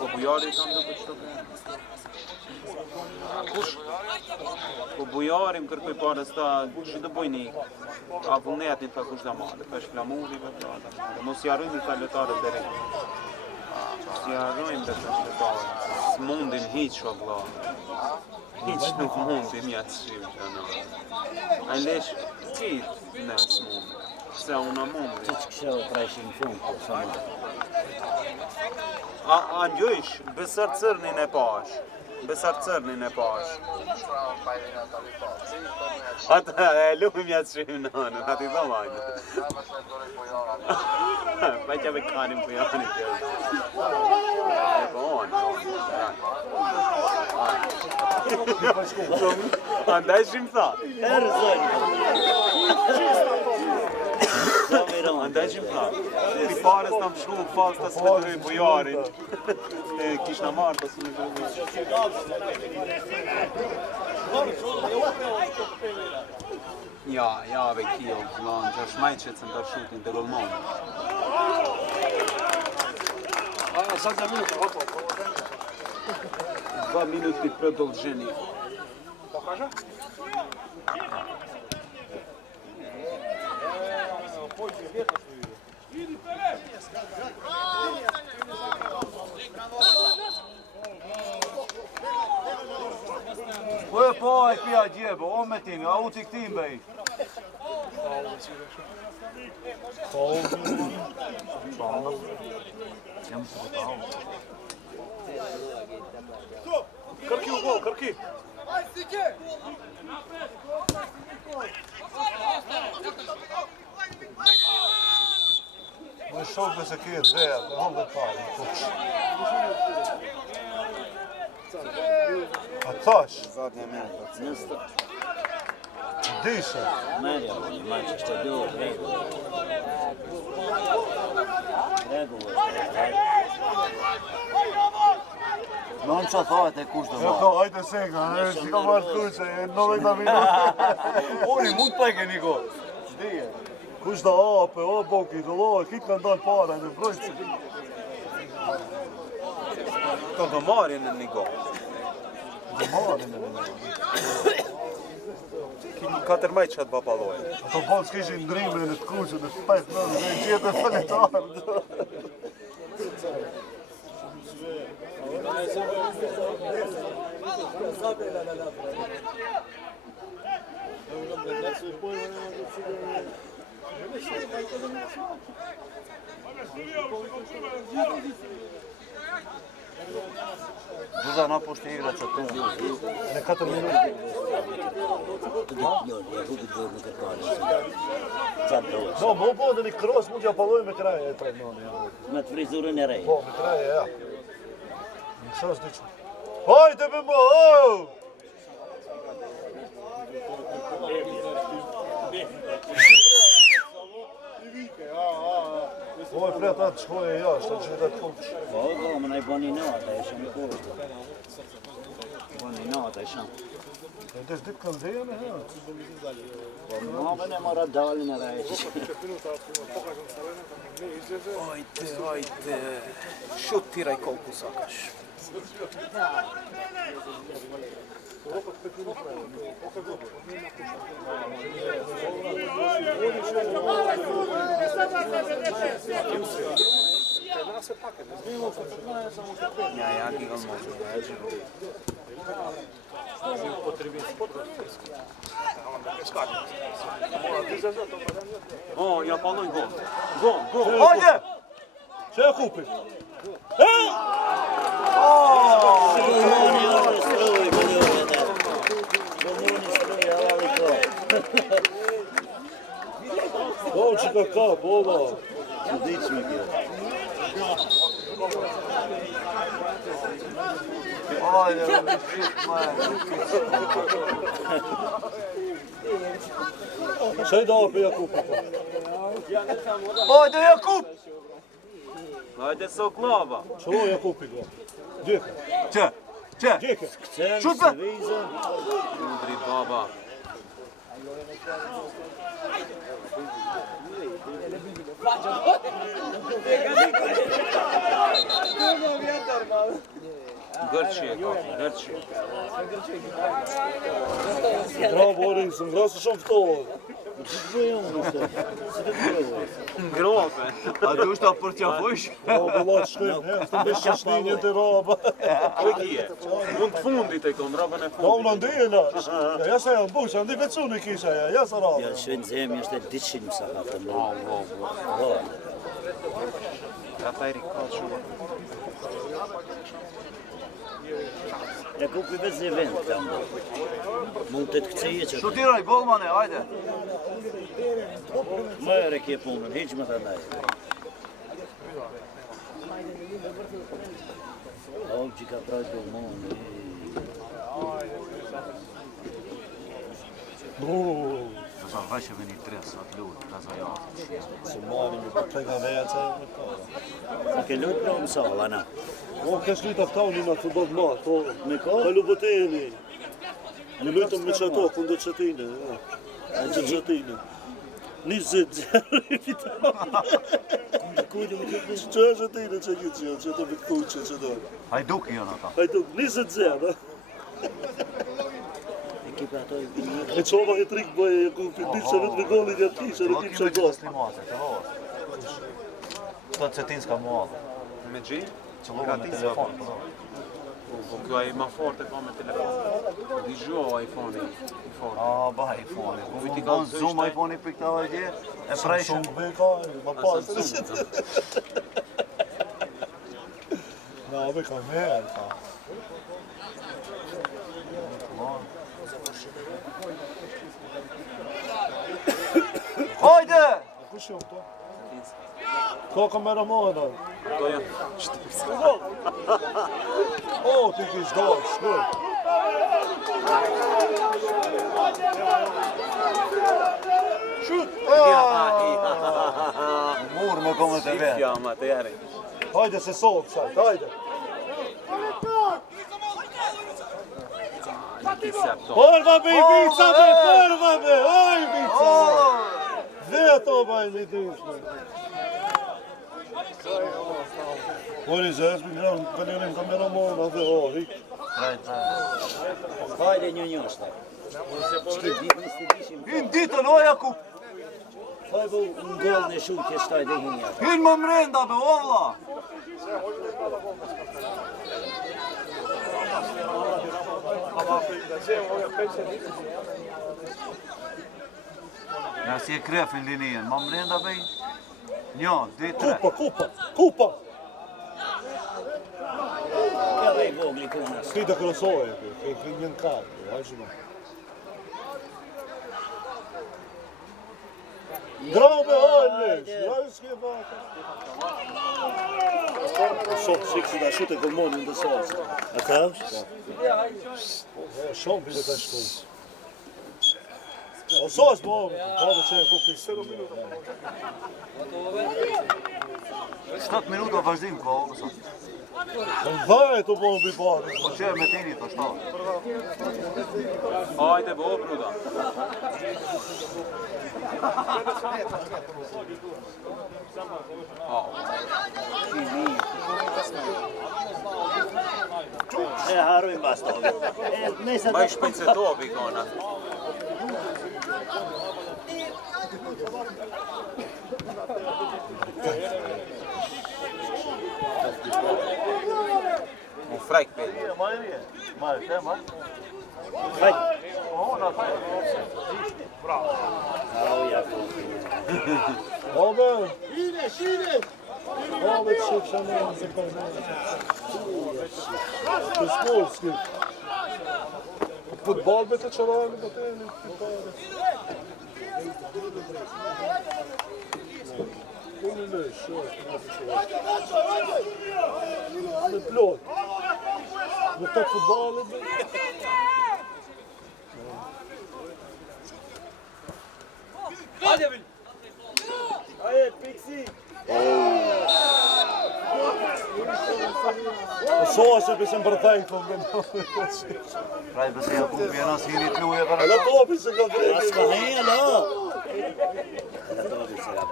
Po bujari kam duke shtëpe. Kush? Po bujari më kërkoj parës ta, kush do bojni? A vullnetin ta kush da marrë, pesh flamuri ve plata. Mos jarrojmë ta lojtarët deri. Mos jarrojmë të lojtarët. S'mundin hiç valla. Hiç nuk mundin ja të shifë në. Ai lesh kit në s'mund. Se unë mund. Që kësha o prajshin fund, po sa më. A ndjojsh, besar cërnin e pash. Besar cërnin e pash. Ata e lupim ja të shrim në anën, ati do majnë. Pa që me kanin për janë të e po onë. Andaj shrim tha. Andaj shrim tha. Ti pares të më shku pas të smetërëj bujarin. Kish në marë të së në Ja, ve kjo, lan, që është majtë që të në shutin të golmonë. Sad 2 minuta, gotovo. 2 minuti продолжение. Pokaže? Po e po e pia gjebe, o me tim, a u t'i këtim bej. Jam se të pahu. Krki u gol, Krki. Më shok dhe se kje të veja, dhe hon dhe pari. A tash? Zadnja minuta, cnësta. Dishe. Merja, ma që është të duhet, regullë. Non që thojt e kush të Ja marë. ka, hajte seka, si ka marrë kuqe, e 90 minuta. Ori, mund të peke një kohë. Dije. Kush da ape, o boki, do lojë, kitë kanë dalë para në brojtësi. Ka do marrin në një gol. Dhe marrin e në. 4 majtë që atë bapalojë. Ato bon s'kishin ndrime në të kuqe, në 5 nënë, në gjithë e fëletarë. Duza na poshtë igra që të Në 4 minuta. Jo, ja hubit dhe në të parë. Qatë do është. No, më po dhe një kros mund t'ja paloj me kraje e taj nënë. Me të frizurën e rejë. Po, me kraje, ja. Në sas dhe që. Hajde me më, o! Po e pret atë shkoje jashtë, atë gjithë atë kuqë. Po, do, më nëjë bani nata, e shumë kohë. Bani nata, e shumë. E desh ditë kanë dheja me herë. Po, më më në mora dalin e rejë. Ajde. Šutiraj koliko sakaš. Ja, ki ga možem reći. O, ja paloj gol. Gol. Hajde! Që e kupi? Golmoni ore struj, bëllore dhe. Golmoni struj, avali ko. Po, që ka, bola. Që diqme kjo. Hajde, në shqit, majë. Që i da për Jakupi? Hajde, Jakub! Hajde Soklava. Që o Jakupi go? Gjeke. Që? Gjeke. Šutë! Mudri baba. Grčije, Grčije. Bravo, Orisën, grasë shumë ftohet. Grope. A du shta për t'ja fush? Po, bëllat shkrim, të me shëshninje të roba. Që kje? Mund të fundit e kom, robën e Da, fundit. unë ndije lash. Ja se janë bush, janë di vecu në kisha, ja sa roba. Ja, shvenë zemi është e 200 mësa hafë. Ata i rikot shumë. Ja kupi veç një vend tam. Mund të të këcije që... Shutiraj, golmane, hajde. Më e reke punën, heq më të ndaj. Ovë që ka praj golmane. Sa vajshë me një tres, atë lutë, ka za jatë. Se marim me pleka vece. Ke lutë në mësala, na. O, kesh lutë aftaunin atë futbol ma, to... Me ko? Ka lubëteni. Në lutëm me qëto, kundër qëtine. Kundër qëtine. 20 Që është qëtine që gjithë që të bitë kuqe që do. Hajduk janë ata. Hajduk, 20-0. Ekipa ato i bini. E qova e trik bëje e kupi, ditë që vetë me golin e kishe, në kim që gol. Të cetin s'ka muallë. Me gji? Që logo me telefon. Po kjo ai ma forte ka me telefon. Di zhuo iPhone-i. Ba iPhone-i. Ku ti ka zoom iPhone-i për këta vajgje? E prejshëm. Samsung bëj ka, ma pasë. Na, be ka merë, ka. Hajde! Kush jo këto? Ka kameraman, da. Ato janë. O, ti kish dalë, shkoj. Shut! Murë me kome të vetë. Ja, ma të jari. Hajde se sot, sajt, hajde. Porva be, Ivica be, porva be, oj Ivica! Veto baj mi dushme. Ori zes, mi gram, kalirim kameramon, a dhe o, hik. Hajde një njështë. Qëki ditë niste dishim. Hynë ditën, o Jakub! Hajde bu në gol në shutje shtaj dhe hinja. Hynë më mrenda be, o vla! Ja si e krefin linien, më mrenda be? 1, 2, 3. Kupa! Kja dhe i vogli kunës. Ski të krosojë, ke njën kapë, hajde shumë. Grabe, hajde, hajde s'ke baka. Shumë, shikë si da shute gërmonin dhe salsa. A ka është? Shumë bile të shkullë. O sos, bo, pa dhe që e kupi. 7 minuta vazhdim ko, mësa. Në dhajt u bo në bibarë. Po që e me tini të 7. Hajde, bo, bruda. E harujnë bastovi. Ma i shpejt se topi kona. Un frajk për. Marë, te, marë. Frajk. O, na frajk. Au, Jakub. Obe! Obe të shikë shanë se përmejnë. Të shkolski. Futbol be të qërani, be të e një futbol. Unë në shërë, në plot. Në të futbolit. So se pësëm për thajnë të më Praj pëse Jakub jena si një të luje për Ala topi se ka vrejnë. As ka heja, no. Ala topi se ka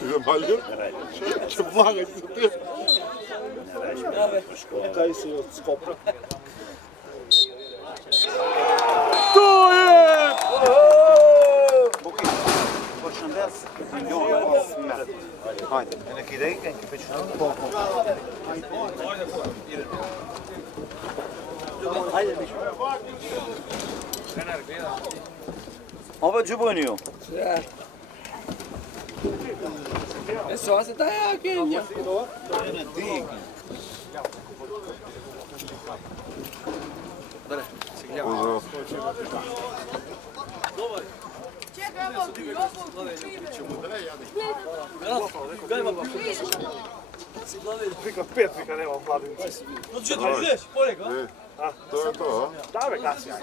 Dhe malë? Që vlagë të të Ka i si o të skopë. Përshëndes, milionë, smerë. Hajde. E në kidejke, në kipe qënë? Po. Hajde, Ove Gjuboniju. E só você tá aqui, né? Vika Petrika nema u hladnici. To je to, a? Da me kasnije.